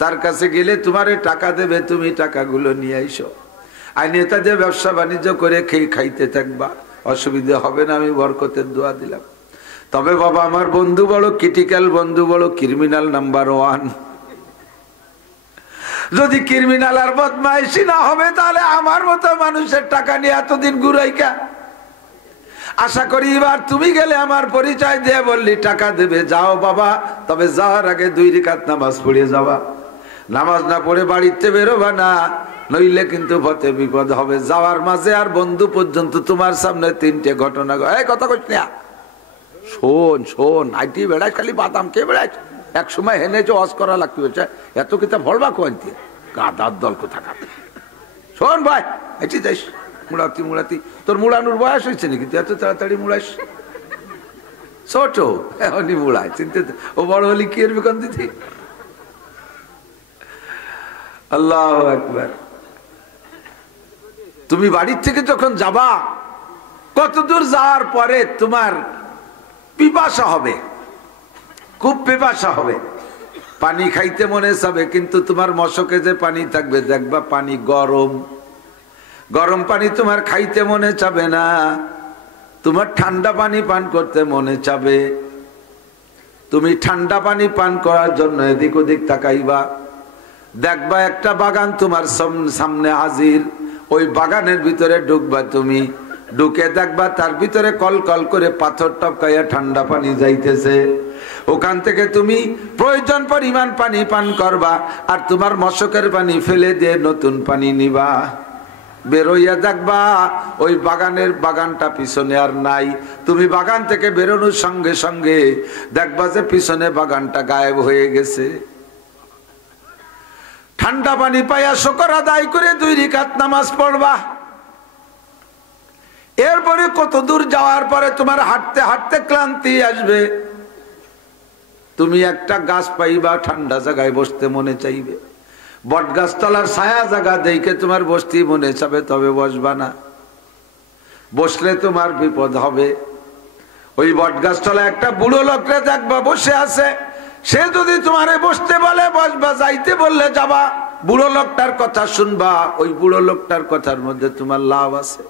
তার কাছে গেলে তোমারে টাকা দেবে, তুমি টাকাগুলো নিয়ে আইসো, আইনে তাদের ব্যবসা বাণিজ্য করে খেয়ে খাইতে থাকবা, অসুবিধা হবে না, আমি বরকতের দোয়া দিলাম। তবে বাবা আমার বন্ধু বড় ক্রিটিক্যাল, বন্ধু বড় ক্রিমিনাল নাম্বার 1। যদি ক্রিমিনাল আর বদমাইশি না হবে তাহলে আমার মতো মানুষের টাকা নিয়ে এতদিন ঘুরাইকা। আশা করি এবার তুমি গেলে আমার পরিচয় দিয়ে বললি টাকা দেবে, যাও বাবা, তবে যাওয়ার আগে 2 রাকাত নামাজ পড়ে যাবা। নামাজ না পড়ে বাড়িতে বেরোবা না, নইলে কিন্তু পথে বিপদ হবে। যাওয়ার মাঝে আর বন্ধু পর্যন্ত তোমার সামনে 3টে ঘটনা। এই কথা কইস না, শোন শোন, আইটি বেড়াইছ, খালি বাদাম কে বেড়াইছ, এক সময় হেনে যে অজ করা লাগতে হচ্ছে এত কিতাব ভরবা কোয়ান্তি গাদার দল কোথাকার। শোন ভাই এটি যাইস মুড়াতি তোর মুড়ানোর বয়স হয়েছে নাকি তুই এত তাড়াতাড়ি মুড়াইস? ছোট এখনই মুড়ায় চিনতে ও বড় হলি কি এর বেকন দিতি। আল্লাহু আকবার। তুমি বাড়ির থেকে যখন যাবা কত দূর যাওয়ার পরে তোমার পিপাসা হবে, খুব পিপাসা হবে, পানি খাইতে মনে চাবে, কিন্তু তোমার মশকে যে পানি থাকবে দেখবা পানি গরম, গরম পানি তোমার খাইতে মনে চাবে না, তোমার ঠান্ডা পানি পান করতে মনে চাবে। তুমি ঠান্ডা পানি পান করার জন্য এদিক ওদিক তাকাইবা, দেখবা একটা বাগান তোমার সামনে হাজির, ওই বাগানের ভিতরে ঢুকবা, তুমি ঢুকে দেখবা তার ভিতরে কল কল করে পাথর টপকাইয়া ঠান্ডা পানি যাইতেছে। ওখান থেকে তুমি প্রয়োজন পরিমাণ পানি পান করবা, আর তোমার মশকের পানি ফেলে দিয়ে নতুন পানি নিবা। বেরোইয়া দেখবা ওই বাগানটা পিছনে আর নাই। তুমি বাগান থেকে বেরোনোর সঙ্গে সঙ্গে দেখবা যে পিছনে বাগানটা গায়েব হয়ে গেছে। ঠান্ডা পানি পাইয়া শুকর আদায় করে 2 রাকাত নামাজ পড়বা। এরপরে কত দূর যাওয়ার পরে তোমার হাঁটতে হাঁটতে ক্লান্তি আসবে, তুমি একটা গাছ পাইবা, ঠান্ডা জায়গায় বসতে মনে চাইবে, বট গাছতলার ছায়া জায়গা দেখে তোমার বসতে মনে চাবে, তবে বসবা না, বসলে তোমার বিপদ হবে। ওই বট গাছতলা একটা বুড়ো লোকরে দেখবা বসে আছে, সে যদি তোমারে বসতে বলে বসবা, যাইতে বললে যাবা, বুড়ো লোকটার কথা শুনবা, ওই বুড়ো লোকটার কথার মধ্যে তোমার লাভ আছে।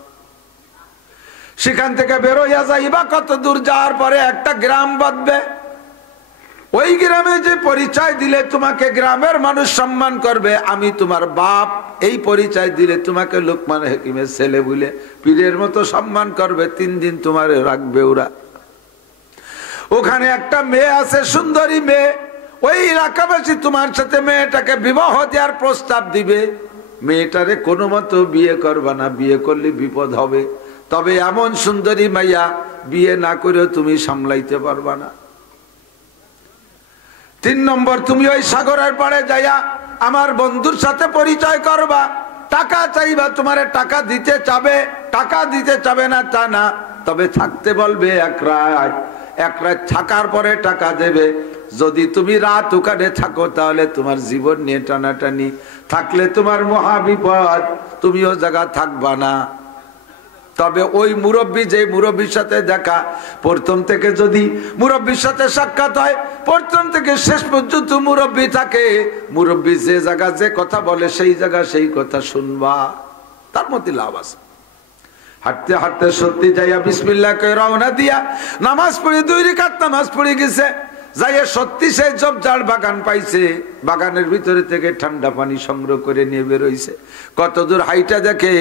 সেখান থেকে বেরোইয়া যাইবা, কত দূর যাওয়ার পরে একটা গ্রাম বাঁধবে, ওই গ্রামে যে পরিচয় দিলে তোমাকে গ্রামের মানুষ সম্মান করবে, আমি তোমার বাপ, এই পরিচয় দিলে তোমাকে লোকমান হাকিমের ছেলে বলে পীরের মতো সম্মান করবে, 3 দিন তোমার রাখবে ওরা। ওখানে একটা মেয়ে আছে, সুন্দরী মেয়ে, ওই এলাকাবাসী তোমার সাথে মেয়েটাকে বিবাহ দেওয়ার প্রস্তাব দিবে, মেয়েটারে কোনো মতো বিয়ে করবা না, বিয়ে করলে বিপদ হবে, তবে এমন সুন্দরী মাইয়া বিয়ে না করেও তুমি সামলাইতে পারবা না। 3 নম্বর, তুমি ওই সাগরের পাড়ে যাইয়া আমার বন্ধুর সাথে পরিচয় করবা, টাকা চাইবা, তোমারে টাকা দিতে চাবে, টাকা দিতে চাবে না তা না, তবে থাকতে বলবে এক রাত থাকার পরে টাকা দেবে। যদি তুমি রাত ওখানে থাকো তাহলে তোমার জীবন নিয়ে টানাটানি, থাকলে তোমার মহা বিপদ, তুমিও জায়গা থাকবা না। তবে ওই মুরব্বী, যে মুরব্বীর সাথে দেখা, প্রথম থেকে যদি মুরব্বীর সাথে সাক্ষাৎ হয়, প্রথম থেকে শেষ পর্যন্ত মুরব্বী থাকে, মুরব্বী যে জায়গা যে কথা বলে সেই জায়গা সেই কথা শুনবা, তার মধ্যে লাভ আছে। হাঁটতে হাঁটতে সত্যি যাইয়া বিসমিল্লাহ কয়ে রওনা দিয়া নামাজ পড়ে 2 রাকাত নামাজ পড়ে গেছে, যাইয়া সত্যি সেই ঝোপঝাড় বাগান পাইছে, বাগানের ভিতরে থেকে ঠান্ডা পানি সংগ্রহ করে নিয়ে বেরোইছে। কত দূর হাইটা দেখে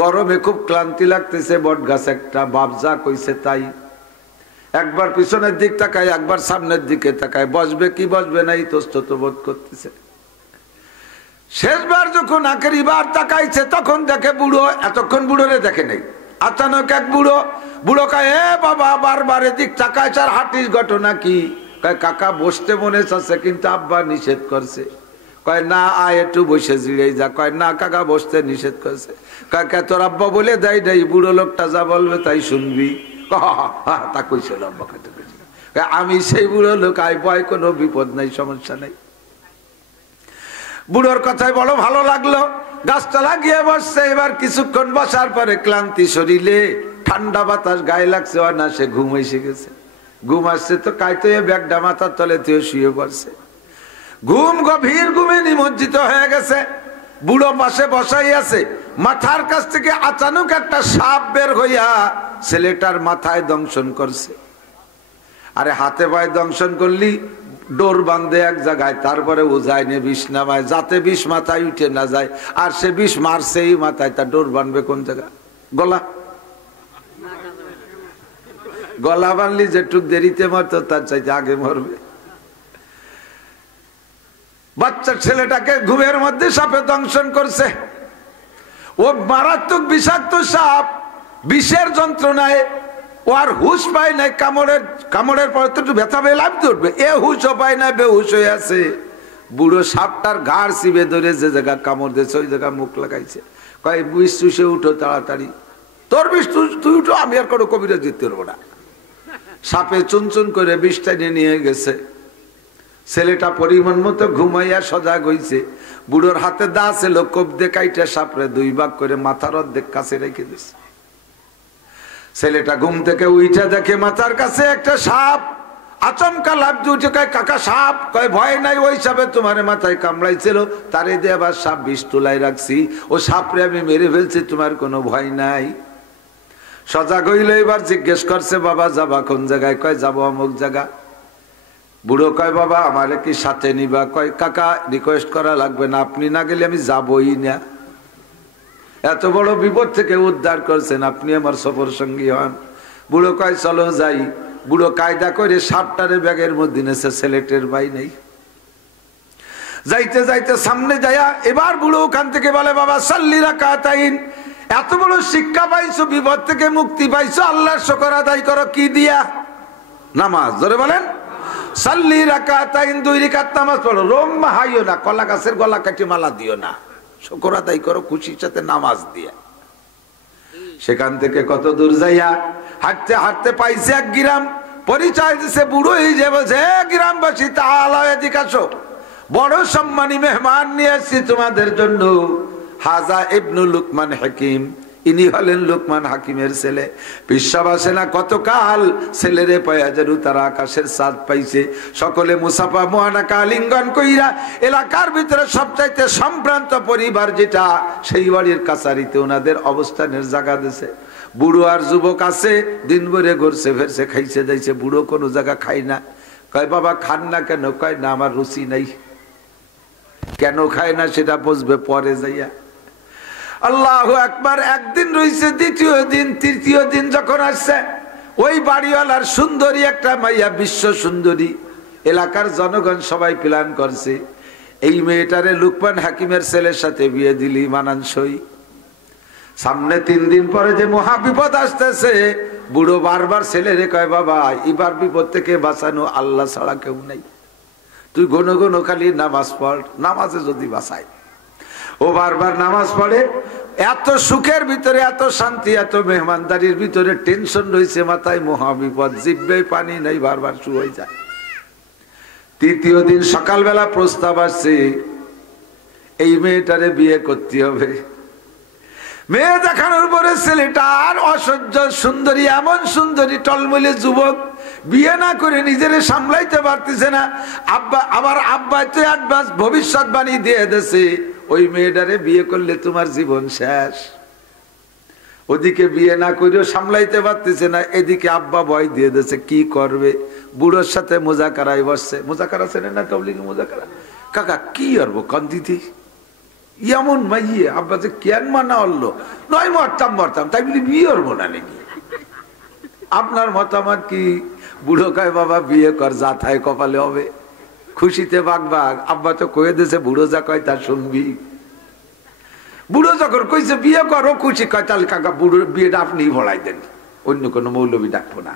গরমে খুব ক্লান্তি লাগতেছে, বট গাছ একটা, বাপ যা কইছে তাই, একবার পিছনের দিক তাকায়, একবার সামনের দিকে তাকায়, বসবে কি বসবে না ইতস্তত বোধ করতেছে। শেষবার যখন আখেরি বার তাকাইছে তখন দেখে বুড়ো, এতক্ষণ বুড়োরে দেখে নাই, আচানক এক বুড়ো কয়, এ বাবা, বারবার এদিক তাকাইছে আর হাঁটিস, ঘটনা কি? কয় কাকা বসতে মনে চাচ্ছে কিন্তু আব্বা নিষেধ করছে। কয় না, আয় একটু বসে জিড়ে যা। কয় না কাকা, বসতে নিষেধ করছে। কাকা তোর আব্বা বলে দেয় নাই, বুড়ো লোকটা যা বলবে তাই শুনবি। তা কইছিল আব্বা, আমি সেই বুড়ো লোক, আয় ভয়, কোনো বিপদ নাই, সমস্যা নাই। বুড়োর কথায় বড় ভালো লাগলো, গাছটা লাগিয়ে বসছে। এবার কিছুক্ষণ বসার পরে ক্লান্তি শরীরে, ঠান্ডা বাতাস গায়ে লাগছে, না সে ঘুম এসে গেছে। ঘুম আসছে তো কাইতে ব্যাগটা মাথার তলে তুই শুয়ে পড়ছে, ঘুম গভীর ঘুমে নিমজ্জিত হয়ে গেছে। বুড়ো পাশে বসাই আছে, মাথার কাছ থেকে আচানক একটা সাপ বের হইয়া ছেলেটার মাথায় দংশন করছে। আরে হাতে পায়ে দংশন করলি, ডোর বাঁধে এক জায়গায়, তারপরে ওজায় নিয়ে বিষ নামায়, যাতে বিষ মাথায় উঠে না যায়। আর সে বিষ মারছে এই মাথায়, তার ডোর বাঁধবে কোন জায়গায়? গলা বানলি যেটুক দেরিতে মরতো তার চাইতে আগে মরবে। বাচ্চা ছেলেটাকে ঘুমের মধ্যে সাপে দংশন করছে। ও মারাত্মক বিষাক্ত সাপ, বিষের যন্ত্রণায় ও আর হুশ পায় নাই, কামড়ের পরে তো একটু ব্যথা পেয়ে লাফতে উঠবে, এ হুশও পায় না, বেহুশ হয়ে আছে। বুড়ো সাপটার ঘাড় চিবে ধরে যে জায়গা কামড় দিয়েছে ওই জায়গা মুখ লাগাইছে, কয় বিষ চুষে উঠো তাড়াতাড়ি, তোর বিষ তুই উঠো, আমি আর কোনো কবিরা জিততে পারবো না। সাপে চুনচুন করে বিষটা নিয়ে গেছে। ছেলেটা পরিমাণ মতো ঘুমাইয়া সজাগ হইছে। বুড়োর হাতে দা ছিল, কোপ দিয়ে কাইটা সাপরে 2 ভাগ করে মাথার অর্ধেক কাছে রেখে দিছে। ছেলেটা ঘুম থেকে উইঠা দেখে মাথার কাছে একটা সাপ। আচমকা লাফ দিয়ে উঠে কয়, কাকা সাপ? কয় ভয় নাই, ওই সাপে তোমার মাথায় কামড়াইছিল, তারে দিয়ে আবার সাপ বিষ তুলাই রাখছি, ও সাপরে আমি মেরে ফেলছি, তোমার কোনো ভয় নাই। সজাগ হইলে এবার জিজ্ঞেস করছে, বাবা যাবা কোন জায়গায়? কয় যাবো অমুক জায়গা। বুড়ো কয়, বাবা আমারে কি সাথে নিবা? কয়, কাকা রিকোয়েস্ট করা লাগবে না, আপনি না গেলে আমি যাবই না। এত বড় বিপদ থেকে উদ্ধার করছেন, আপনি আমার সফর সঙ্গী হন। বুড়ো কয়, চলো যাই। বুড়ো কায়দা করে সাপটারে ব্যাগের মধ্যে নেছে, ছেলেটের ভাই নেই। যাইতে যাইতে সামনে যায়া এবার বুড়ো ওখান থেকে বলে, বাবা সাল্লি রাকাতাইন, এত বড় শিক্ষা পাইছো, বিপদ থেকে মুক্তি পাইছো, আল্লাহর শুকর আদায় করো কি দিয়া? নামাজ। ধরে বলেন, সাল্লি রাকাতাইন, 2 রাকাত নামাজ পড়ো। রোম হাইও না, কলা গাছের গলা কাটি মালা দিও না, শুকর আদায় করো খুশির সাথে নামাজ দিয়া। সেখান থেকে কত দূর যাইয়া হাঁটতে হাঁটতে পাইছে এক গ্রাম। পরিচয় দিছে, বুড়ো এই যে বলছে, গ্রামবাসী তাআলা এদিকে আসো, বড় সম্মানী মেহমান নিয়ে আসছি তোমাদের জন্য। হাজা ইবনু লুকমান হাকিম, ইনি হলেন লুকমান হাকিমের ছেলে। বিশ্বাস আসে না, কতকাল ছেলেরে পায়া যেন তারা আকাশের চাঁদ পাইছে। সকলে মুসাফা মুআনাকা আলিঙ্গন কইরা এলাকার ভিতরে সবচাইতে সম্ভ্রান্ত পরিবার যেটা, সেই বাড়ির কাছারিতে ওনাদের অবস্থানের জায়গা দিছে। বুড়ো আর যুবক আছে, দিন ভরে ঘুরছে ফেরছে, খাইছে যাইছে। বুড়ো কোনো জায়গা খাই না। কয়, বাবা খান না কেন? কয়, না আমার রুচি নাই। কেন খায় না সেটা বুঝবে পরে যাইয়া। আল্লাহু আকবার। একদিন রইছে, দ্বিতীয় দিন, তৃতীয় দিন যখন আসছে, ওই বাড়িওয়ালার সুন্দরী একটা মাইয়া, বিশ্ব সুন্দরী। এলাকার জনগণ সবাই প্ল্যান করছে, এই মেয়েটারে লুকমান হাকিমের ছেলের সাথে বিয়ে দিলি মানানসই। সামনে 3 দিন পরে যে মহা বিপদ আসতেছে, বুড়ো বারবার ছেলেরে কয়, বাবা এবার বিপদ থেকে বাঁচানো আল্লাহ ছাড়া কেউ নাই, তুই ঘন ঘন খালি নামাজ পড়, নামাজে যদি বাঁচায়। ও বারবার নামাজ পড়ে। এত সুখের ভিতরে, এত শান্তি, এত মেহমানদারির ভিতরে টেনশন রয়েছে মাথায়, মহা বিপদ, জিভে পানি নাই, বারবার শুরু হয়ে যায়। তৃতীয় দিন সকালবেলা প্রস্তাব আসছে, এই মেয়েটারে বিয়ে করতে হবে। মেয়ে দেখানোর পরে ছেলেটা আর অসহ্য সুন্দরী, এমন সুন্দরী টলমলে যুবক, বিয়ে না করে নিজেরে সামলাইতে পারতেছে না। আব্বা তো অ্যাডভান্স ভবিষ্যৎবাণী দিয়ে দিয়েছে, ওই মেয়েটারে বিয়ে করলে তোমার জীবন শেষ। ওদিকে বিয়ে না করেও সামলাইতে পারতেছে না, এদিকে আব্বা ভয় দিয়ে দিয়েছে, কি করবে? বুড়োর সাথে মোজাকারায় বসছে। মোজাকারা ছেলে না, তবলিগি মোজাকারা। কাকা কি করবো কান্দিতে, এমন মাইয়ে আব্বা যে কেন মানা হলো, নয় মরতাম, তাই বলি বিয়ে করবো না নাকি? আপনার মতামত কি? বুড়ো কয়, বাবা বিয়ে কর, যা থায় কপালে হবে, খুশিতে বাগবাগ। আব্বা তো কয়ে দিয়েছে, বুড়ো যা কয় তা শুনবি। বুড়ো যখন কইছে বিয়ে করো, খুশি। কয়, তাহলে কাকা বুড়োর বিয়েটা আপনি বড়াই দেন, অন্য কোনো মৌলবী ডাকবো না।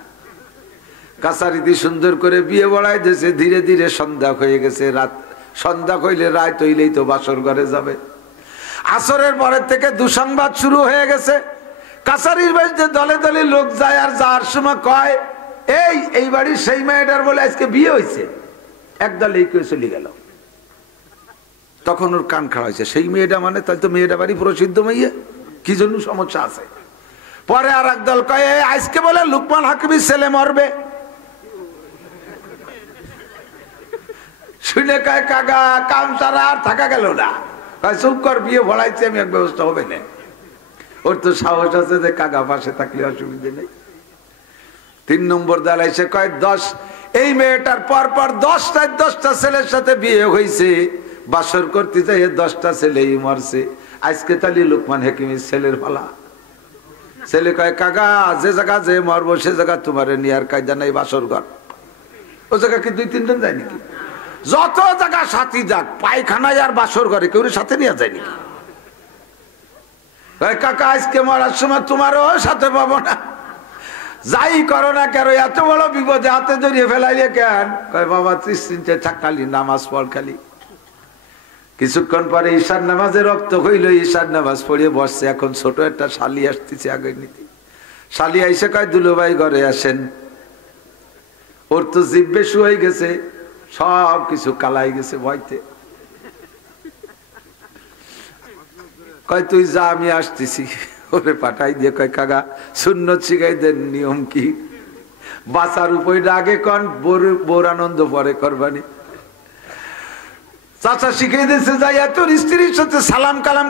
কাছারিতে সুন্দর করে বিয়ে বড়াই দিয়েছে। ধীরে ধীরে সন্ধ্যা হয়ে গেছে। রাত সন্ধ্যা হইলে, রাত হইলেই তো বাসর ঘরে যাবে। আসরের পরের থেকে দুঃসংবাদ শুরু হয়ে গেছে। কাছারির বাড়িতে দলে দলে লোক যায়, আর যাওয়ার সময় কয়, এই বাড়ির সেই মেয়েটার বলে আজকে বিয়ে হয়েছে। একদল এই করে চলে গেল। তখন ওর কান খাড়া হয়েছে, সেই মেয়েটা মানে, তাহলে তো মেয়েটা বাড়ি প্রসিদ্ধ মেয়ে, কি জন্য সমস্যা আছে? পরে আর একদল কয়, আজকে বলে লুকমান হাকিমের ছেলে মরবে। শুনে কয়, কাকা কাম সারা আর থাকা গেল না। চুপ কর, বিয়ে ভরাইছে আমি, এক ব্যবস্থা হবে না। ওর তো সাহস আছে যে কাকা পাশে থাকলে অসুবিধে নেই। 3 নম্বর দাঁড়াইছে, কয় 10। এই মেয়েটার পর 10টা ছেলের সাথে বিয়ে হয়েছে। বাসর করতে যাই 10টা ছেলেই মরছে। আজকে তাহলে লুকমান হাকিমের ছেলের পালা। ছেলে কয়, কাকা যে জায়গা যে মরবো সে জায়গা তোমার নিয়ার কায়দা নাই, বাসর ঘর। ও জায়গা কি 2-3 জন যায় নাকি? যত জায়গা সাথী যাক, পায়খানায় আর বাসর ঘরে কেউ সাথে নিয়ে যায় নাকি? কাকা আজকে মরার সময় তোমারও সাথে পাবো না। যাই করো না কেন এত বড় বিপদে হাতে জড়িয়ে ফেলাইলে কেন? কয় বাবা 30 দিনতে থাকালি নামাজ পড় খালি। কিছুক্ষণ পরে ঈশার নামাজে রক্ত হইল, ঈশার নামাজ পড়িয়ে বসছে। এখন ছোট একটা শালি আসতেছে আগে নিতে। শালি আইসে কয় দুলো ভাই ঘরে আসেন। ওর তো জিব্বে শুয়ে গেছে, সব কিছু কালাই গেছে ভয়তে। কয় তুই যা আমি আসতেছি। ওরে পাঠাই দিয়ে কয় কাকা সুন্নত শিখাই দেন, নিয়ম কি? বাঁচার উপায় আগে কন, বোর আনন্দ পরে করবানি। চাচা শিখাই দিয়েছে যাই তোর স্ত্রীর সাথে সালাম কালাম